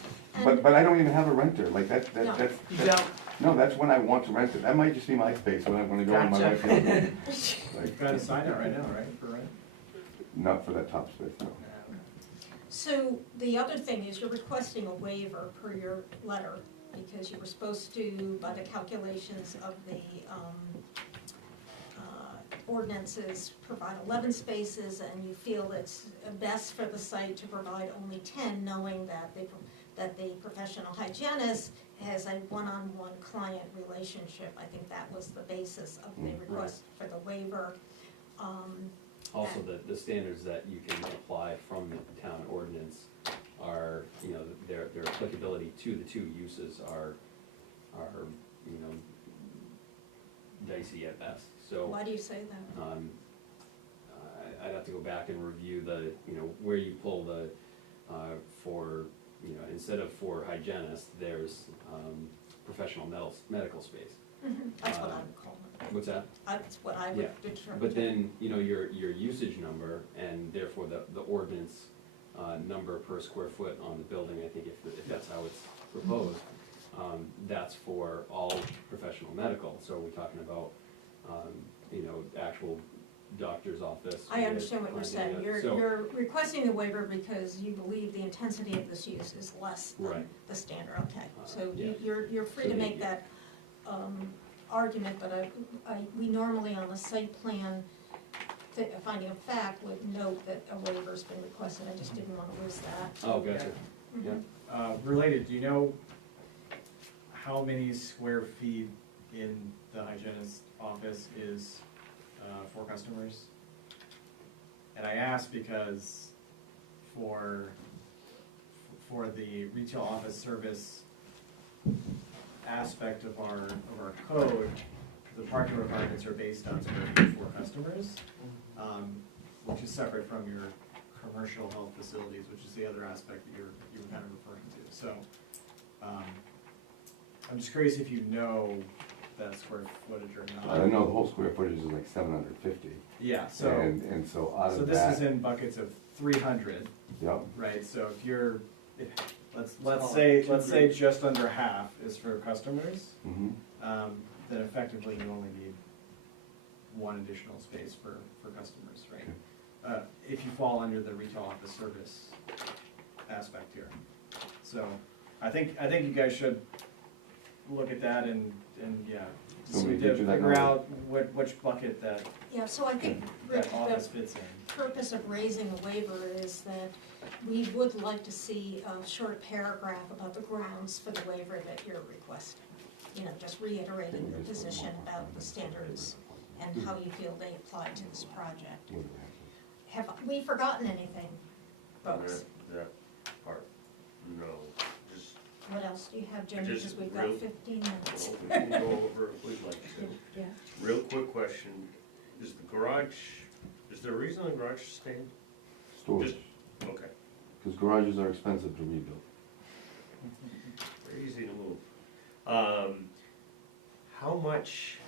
But I don't even have a renter, like No. that's, You don't, no, that's when I want to rent it, that might just be my space when I'm gonna go and my wife Gotcha. goes, like, You've got a sign out right now, right, for rent? not for that top space, no. So the other thing is you're requesting a waiver per your letter, because you were supposed to, by the calculations of the ordinances, provide 11 spaces, and you feel it's best for the site to provide only 10, knowing that the professional hygienist has a one-on-one client relationship. I think that was the basis of the request for the waiver. Also, the standards that you can apply from the town ordinance are, you know, their applicability to the two uses are, you know, dicey at best, so. Why do you say that? I'd have to go back and review the, you know, where you pull the, for, you know, instead of for hygienist, there's, professional medical space. That's what I would call it. What's that? That's what I Yeah. would determine. But then, you know, your usage number and therefore the ordinance, number per square foot on the building, I think if that's how it's proposed, that's for all professional medical, so we're talking about, you know, actual doctor's office. I understand what you're with, saying. so- You're requesting the waiver because you believe the intensity of this use is less than Right. the standard, okay. So Yeah. you're free So to the- make that argument, but we normally on a site plan, finding of fact, would note that a waiver's been requested. I just didn't want to lose that. Oh, gotcha, Mhm. yeah. Related, do you know how many square feet in the hygienist's office is for customers? And I ask because for the retail office service aspect of our code, the parking requirements are based on square feet for customers, which is separate from your commercial health facilities, which is the other aspect that you were kind of referring to. So, I'm just curious if you know that square footage or not. I know the whole square footage is like 750, Yeah, so, and so out so of this is that, in buckets of 300, yep, right? So if you're, let's call say, it two let's say just under half is for customers, mhm. then effectively you only need one additional space for customers, right? If you fall under the retail office service aspect here. So I think you guys should look at that and yeah, So see we to get you that figure number. out which bucket that Yeah, so I think Rick, office the fits in. purpose of raising a waiver is that we would like to see a short paragraph about the grounds for the waiver that you're requesting. You know, just reiterating your position about the standards and how you feel they apply to this project. Have we forgotten anything, folks? that part, no, just, What else do you have, Jenny, Just because we've got real- 15 minutes. well, we can go over if we'd like to. Yeah. Real quick question, is the garage, is there a reason the garage is staying? Storage, Okay, because garages are expensive to rebuild. very easy to move. How much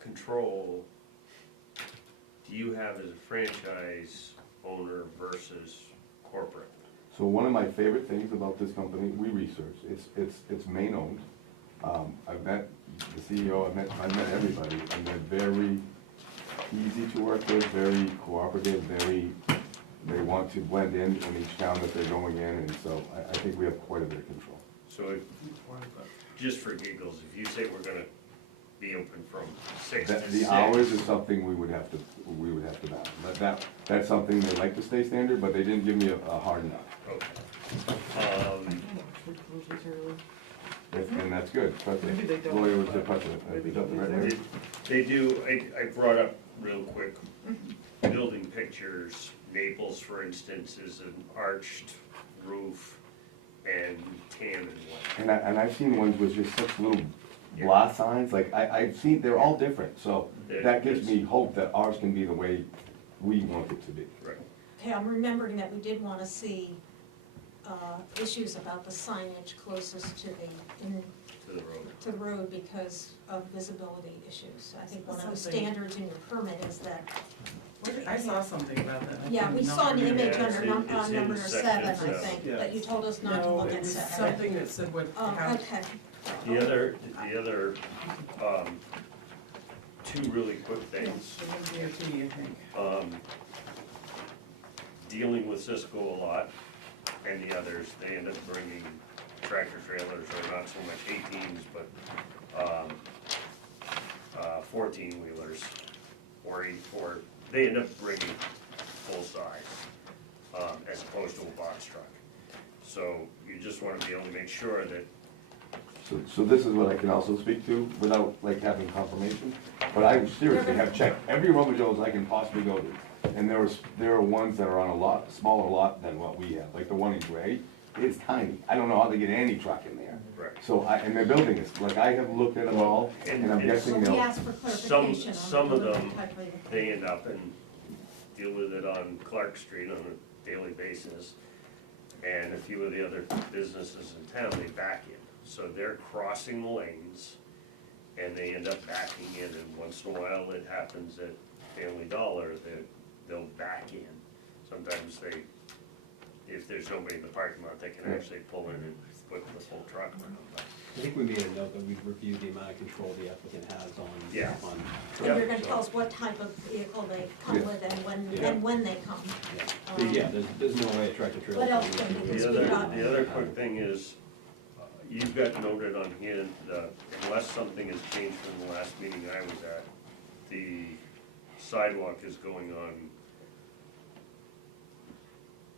control do you have as a franchise owner versus corporate? So one of my favorite things about this company, we research, it's Maine owned. I've met the CEO, I've met everybody, and they're very easy to work with, very cooperative, they want to blend in each town that they're going in, and so I think we have quite a bit of control. So if, just for giggles, if you say we're gonna be open from 6 to 6. The hours is something we would have to balance. But that's something they like to stay standard, but they didn't give me a hard enough. Okay. And that's good, Maybe they don't. lawyer was a president. Maybe Is that the right don't. word? They do, I brought up real quick, building pictures. Naples, for instance, is an arched roof and tan and white. And I've seen ones with just such little blah signs, like I've seen, they're all different, so that gives me hope that ours can be the way we want it to be. Right. Okay, I'm remembering that we did want to see issues about the signage closest to the road because of visibility issues. I think one of the standards in your permit is that. I saw something about that. I Yeah, we couldn't saw an remember. image Yeah, under it's in number section 7, I seven. think, Yeah. but you told us not to No, look it at was 7. something that said what, how, Okay. The other, two really quick things. DOT, I think. Dealing with Cisco a lot and the others, they end up bringing tractor trailers, or not so much 18s, but 14-wheelers, or they end up bringing full size, as opposed to a box truck. So you just wanna be able to make sure that, So this is what I can also speak to without like having confirmation, but I seriously have checked every Roman Joe's I can possibly go to. And there are ones that are on a lot, smaller lot than what we have, like the one in Gray, it's tiny. I don't know how they get any truck in there. right. So and their building is, like I have looked at them all, and I'm And guessing So we they'll, asked for clarification Some on of the them, type of. they end up and deal with it on Clark Street on a daily basis. And a few of the other businesses in town, they back in. So they're crossing the lanes and they end up backing in. And once in a while, it happens at Family Dollar that they'll back in. Sometimes if there's nobody in the parking lot, they can actually pull in and put the full truck around. I think we made a note that we've reviewed the amount of control the applicant has on. Yeah. on- And you're gonna tell us what type of vehicle they come Yeah. with Yeah. and when they come. Yeah, there's no way a tractor trailer. What else can can move we through. The other quick thing is, you've got noted on here, unless something has changed from the last meeting I was at, the sidewalk is going on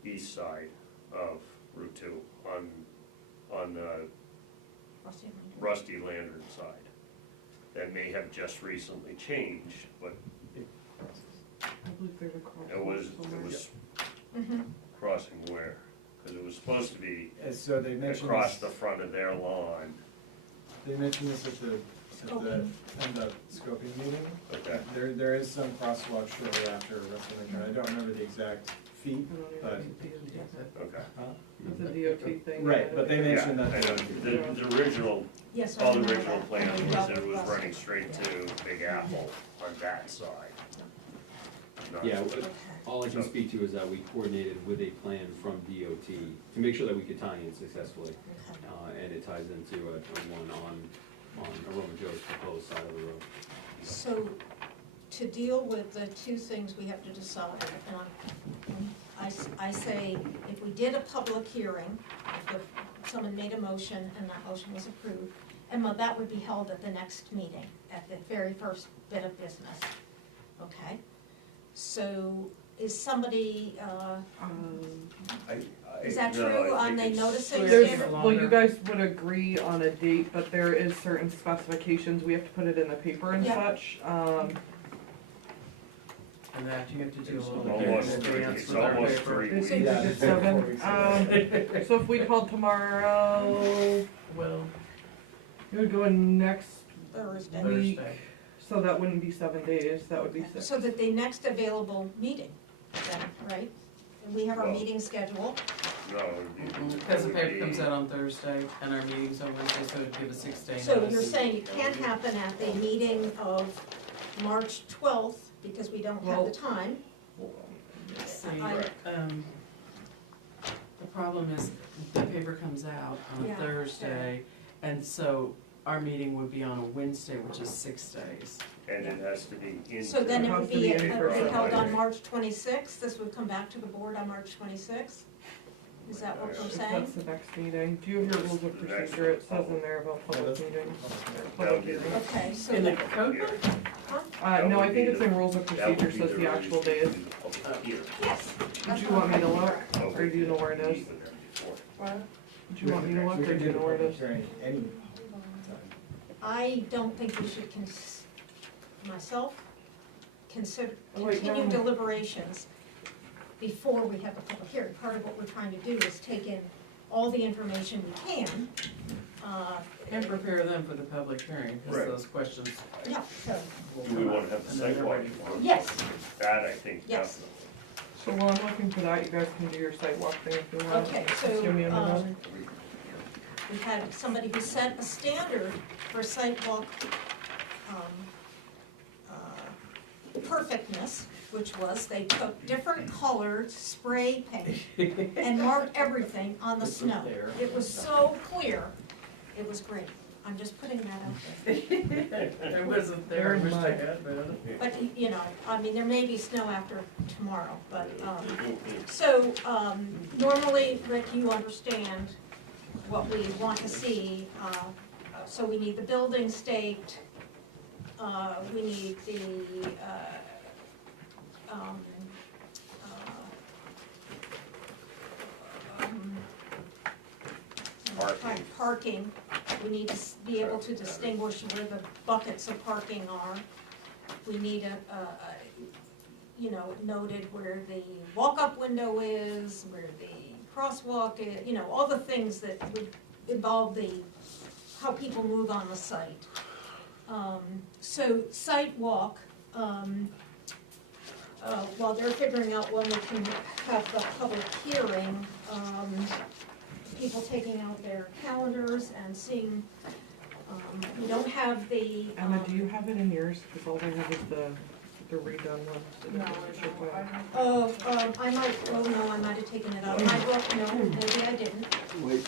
east side of Route 2, on the Rusty Lantern side. That may have just recently changed, but I believe there's a crosswalk it was Mhm. crossing where? Because it was supposed to be And so they mentioned across this, the front of their lawn. they mentioned this at the Scoping. scoping meeting. Okay. There is some crosswalk shortly after Rusty Lantern. I don't remember the exact feet, but, Okay. It's a DOT thing. right, but they mentioned Yeah, that. I know. The original, Yes, I all the remember original that. plan And we was dealt that it with was Russ. running straight to Big Apple on that side. Not- Yeah, Okay. all I can speak to is that we coordinated with a plan from DOT to make sure that we could tie in successfully. Okay. And it ties into a one on Aroma Joe's proposed side of the road. So, to deal with the two things we have to decide, and I say, if we did a public hearing, if someone made a motion and that motion was approved, and that would be held at the next meeting, at the very first bit of business, okay? So, is somebody, is that no, true I on think the it's- noticing There's, standard? well, you guys would agree on a date, but there is certain specifications, we have to put it in the paper and Yeah. such. And that you have to do a It's little bit almost in three- advance it's with our almost paper. 3 They weeks. say we Yeah, did it's been 4 seven, weeks. so if we called tomorrow, Well, it would go in next Thursday. week, Thursday. so that wouldn't be 7 days, that would be 6. So that the next available meeting, then, right? And we have our Well- meeting scheduled. No, it would be- Because the it would paper be- comes out on Thursday and our meeting's on Wednesday, so it'd give a 6-day notice. So you're saying it can't happen at the meeting of March 12th because we don't have Well- the time? See, I- the problem is the paper comes out on Yeah, a Thursday, and so our meeting would be on a Wednesday, which is 6 days. And it has to be in. So then it would be Paper held on Friday. March 26th? This would come back to the board on March 26th? Is that what we're If saying? that's the next meeting, do you have your rules of procedure? It says in there about public meetings, or That public would be the- hearings. Okay, so, In the code book? No, I think it's in rules of procedure, says the actual days. yes. Do you want me to look, or do you know where it is? Do you want me to look, We or could do you do the know where it public is? hearing any I don't think we should myself, consider, Oh, wait, continue no. deliberations before we have the public hearing. Part of what we're trying to do is take in all the information we can. And prepare them for the public hearing, because Right. those questions Yeah, so, will Do we come up. wanna have the and then they're sidewalk? ready for it. yes, That, I think, Yes. definitely. So while I'm looking for that, you guys can do your site walk thing if you want. okay, Just give me a minute. so, we had somebody who set a standard for sidewalk, perfectness, which was they took different colored spray paint and marked everything on the snow. It was so clear, it was great. I'm just putting that out there. I wasn't there, I wish I had been. But, you know, I mean, there may be snow after tomorrow, but, so, normally, Rick, you understand what we want to see. So we need the building staked, we need the, parking. We need to be able to distinguish where the buckets of parking are. We need you know, noted where the walk-up window is, where the crosswalk is, you know, all the things that would involve how people move on the site. So site walk, while they're figuring out when we can have the public hearing, people taking out their calendars and seeing, we don't have the. Emma, do you have it in yours? Because all I have is the redone one. No, I might, oh no, I might have taken it out of my book, no, maybe I didn't. Wait,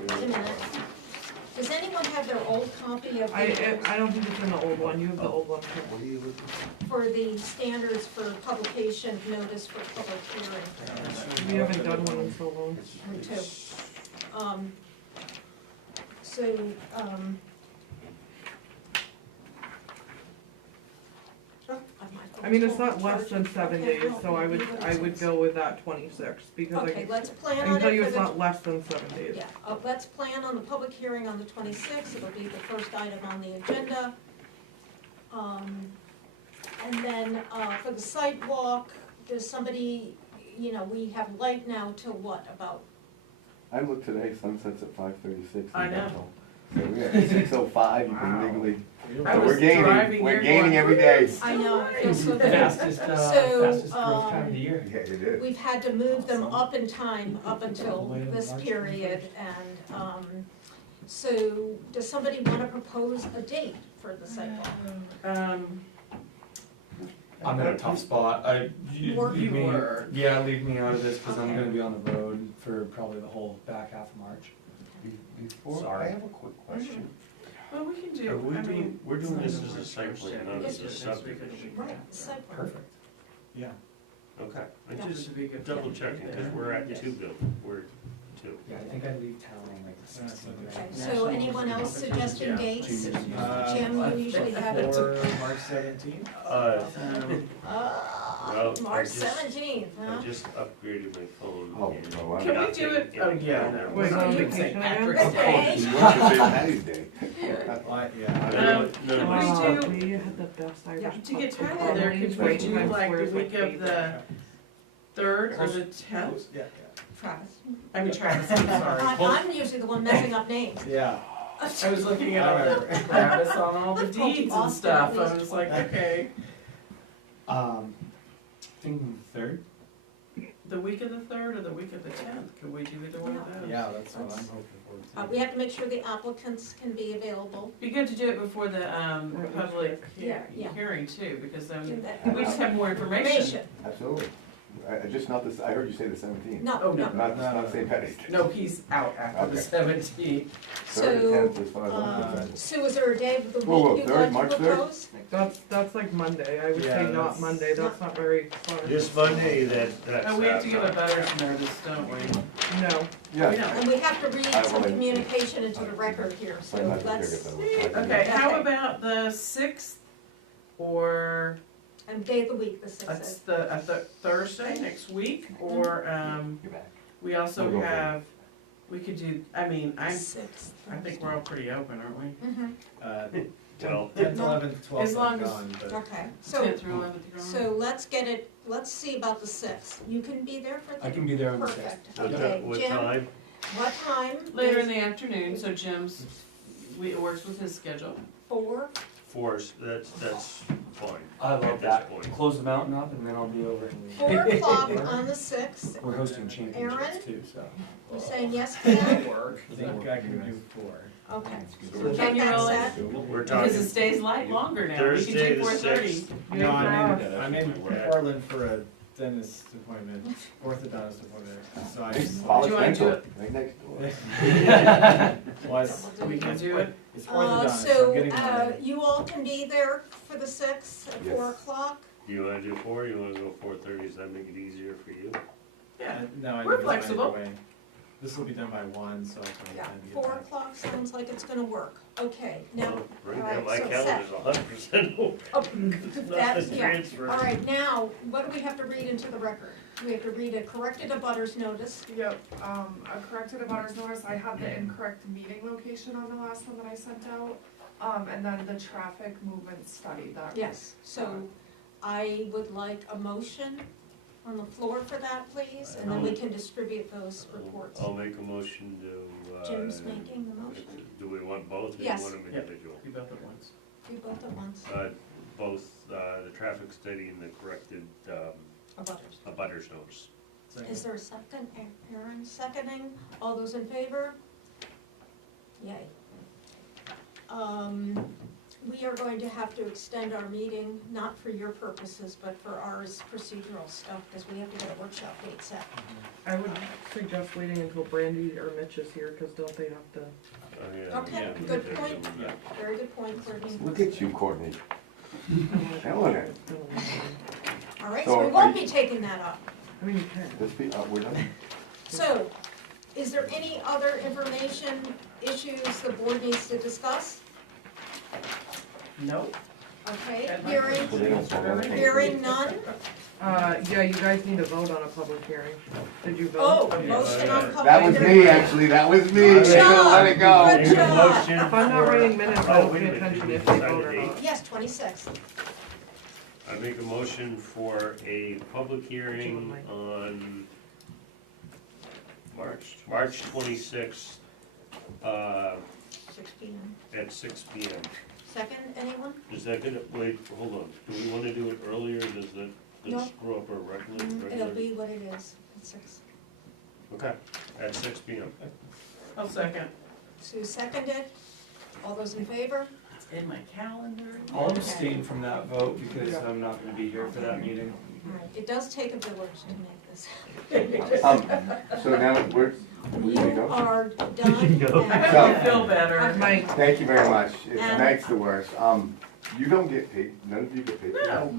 Wait a minute. Does anyone have their old copy of the, I don't think it's in the old one, you have the old one too. for the standards for publication notice for public hearing? We haven't done one in so long. Me too. I mean, it's not less than 7 days, so I would go with that 26, because Okay, let's I plan can on tell it you for it's the. not less than 7 days. Yeah, let's plan on the public hearing on the 26th, it'll be the first item on the agenda. And then, for the site walk, does somebody, you know, we have light now till what, about, I looked today, sunsets at 5:36. I know. So we have 6:05, you can legally, I so was we're gaining, driving we're here gaining going, every day. I know, it feels so good. Fastest, So, fastest growth time of the year. Yeah, it is. We've had to move them up in time, up until this period, and, so, does somebody wanna propose a date for the site walk? I'm in a tough spot. You leave me, were. yeah, leave me out of this because I'm Okay. gonna be on the road for probably the whole back half of March. Before, Sorry. I have a quick question. Well, we can Are do, we I mean. doing, we're doing this as a it's site not plan, gonna not be as a next week, subdivision. Right, site walk. Perfect. Yeah. Okay, I Yeah. just Should be good. double checking, because we're at Yes. 2 building, we're 2. Yeah, I think I leave town on like the 16th. Okay, so anyone else suggesting Yeah. dates? Jim, I you usually have it. For March 17th? Well, I March just- 17th, I huh? just upgraded my phone. Oh, and no, I- Can we not do it? taking Oh, any yeah, photos. no. Wait, We're on not doing vacation St. again? Patrick's Day. You want to say Patty's Day? Yeah. No, no, Wow. no. We had the best Irish Yeah. To get pub. Tyler there, could we Wait, do Times like Square is the my week of favorite. the 3rd or the 10th? Yeah, Travis. I mean, Travis, I'm sorry. I'm usually the one messing up names. yeah. I was looking at all the Travis on all the deeds and stuff, I was like, okay. Thinking the 3rd. The week of the 3rd or the week of the 10th, could we do either one of those? Yeah, that's what I'm hoping for too. We have to make sure the applicants can be available. Be good to do it before the, public Yeah, yeah. hearing too, because then Do that. we just have more information. Information. Absolutely. Just not this, I heard you say the 17th. No, Oh, no. no. Not St. Patty's Day. No, he's out after the Okay. 17th. Third or So, 10th, as far as I'm concerned. Sue, is there a day of the Whoa, whoa, week you'd third, like March to 3rd? propose? That's like Monday, I would Yeah, say not that's- Monday, that's not very fun. This Monday, that's. Oh, we have to give a butters notice, don't we? No, Yeah. We don't. And we have to read I some will- communication into the record here, so I'm not gonna let's, get that one. Okay, how Okay. about the 6th or and day of the week, the that's sixth. the Thursday next week? Or, You're back. we also We'll go for it. have, we could do, I mean, I Sixth. think we're all pretty open, aren't we? Mhm. Well, 10th, 11th, 12th, As long I'm as- gone, but. Okay, so, 10th through 11th, you're on? so let's see about the sixth. You can be there for the? I can be there on the Perfect, what okay. what Jim, time? what time? Later is in the afternoon, so Jim's, it works with his schedule. 4? Force, that's fine. I At love this that. point. Close the mountain up and then I'll be over in 4 o'clock on the sixth. We're hosting Aaron? championships too, so. You saying yes, Dan? Work. I think I can do 4. Okay. So We'll Can get you that really? set. We're Because talking it stays light longer now, we can Thursday do the 4:30. 6th. No, Yeah. I'm in Portland for a dentist appointment, orthodontist appointment, so I just. Do you wanna do it? Right next door. Was, We can do it. it's orthodontist, So, I'm getting my. you all can be there for the sixth at Yes. 4 o'clock? You wanna do 4, you wanna go 4:30, does that make it easier for you? Yeah, No, I We're think it's fine flexible. either way. This will be done by 1, so I can Yeah, time to get 4 back. o'clock sounds like it's gonna work. Okay, now, Well, Right alright, now, my so calendar's 100% open. oh, Not that's, the yeah. transfer. All right, now, what do we have to read into the record? We have to read a corrected abutters notice. Yep, a corrected abutters notice, I had the incorrect meeting location on the last one that I sent out. And then the traffic movement study that. Yes, so I would like a motion on the floor for that, please, and then we can distribute those reports. I'll make a motion to, Jim's making the motion. do we want both, or do you Yes. want them Yep. individual? do both at once. Do both at once, Both, the traffic study and the corrected, abutters. abutters notice. Second. Is there a second? Aaron seconding? All those in favor? Yay. We are going to have to extend our meeting, not for your purposes, but for ours procedural stuff, because we have to get a workshop date set. I would suggest waiting until Brandy or Mitch is here, cause don't they have to? Okay, Yeah. good point. Yeah. Very good point, Courtney. Look at you, Courtney. Killing it. All right, So so we are won't you- be taking that up. I mean, you can. We're done? So, is there any other information, issues the board needs to discuss? Nope. Okay, I'd like hearing, Well, they don't follow that. hearing none? Yeah, you guys need to vote on a public hearing. Did you Oh, vote? motion on public. That was me, actually, that was me. Good They couldn't job. let it go. Good Make a job. motion If I'm not for- writing minutes, I Oh, don't wait a pay minute, attention did if we they decide vote the or date? not. Yes, 26th. I make a motion for a public hearing on March 26th, 6 p.m. at 6 p.m. Second, anyone? Is that gonna, wait, hold on, do we wanna do it earlier, does that, No. screw up our regular? It'll be what it is, at 6. Okay, at 6 p.m. I'll second. Sue seconded. All those in favor? It's in my calendar. I'll abstain from that vote because I'm not gonna be here for that meeting. All right, it does take a village to make this. So now, where's, we You go? are done. can go. and- I hope you feel better. Mike, Thank you very much. And- Night's the worst. You don't get paid, none of you get paid? No.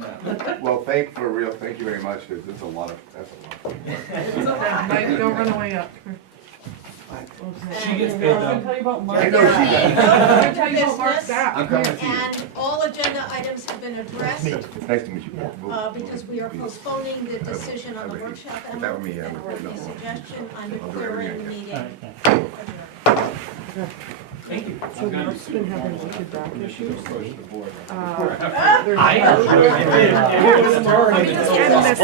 Well, thank you very much, because it's a lot of, that's a lot. It's a lot. Mike, don't run away up. She gets And, paid I can though. tell you about Mark. I know There she being does. no I further can tell you about Mark's business, app. I'm coming to you. and all agenda items have been addressed, It's nice to meet you. because we are postponing the decision on the I would- workshop if that were me, I and would- Courtney's no. suggestion, I'm I'll do everything declaring I the can. meeting adjourned. Thank you. So Mark's been having wicked back issues. There's I, no- it was Let me just end this.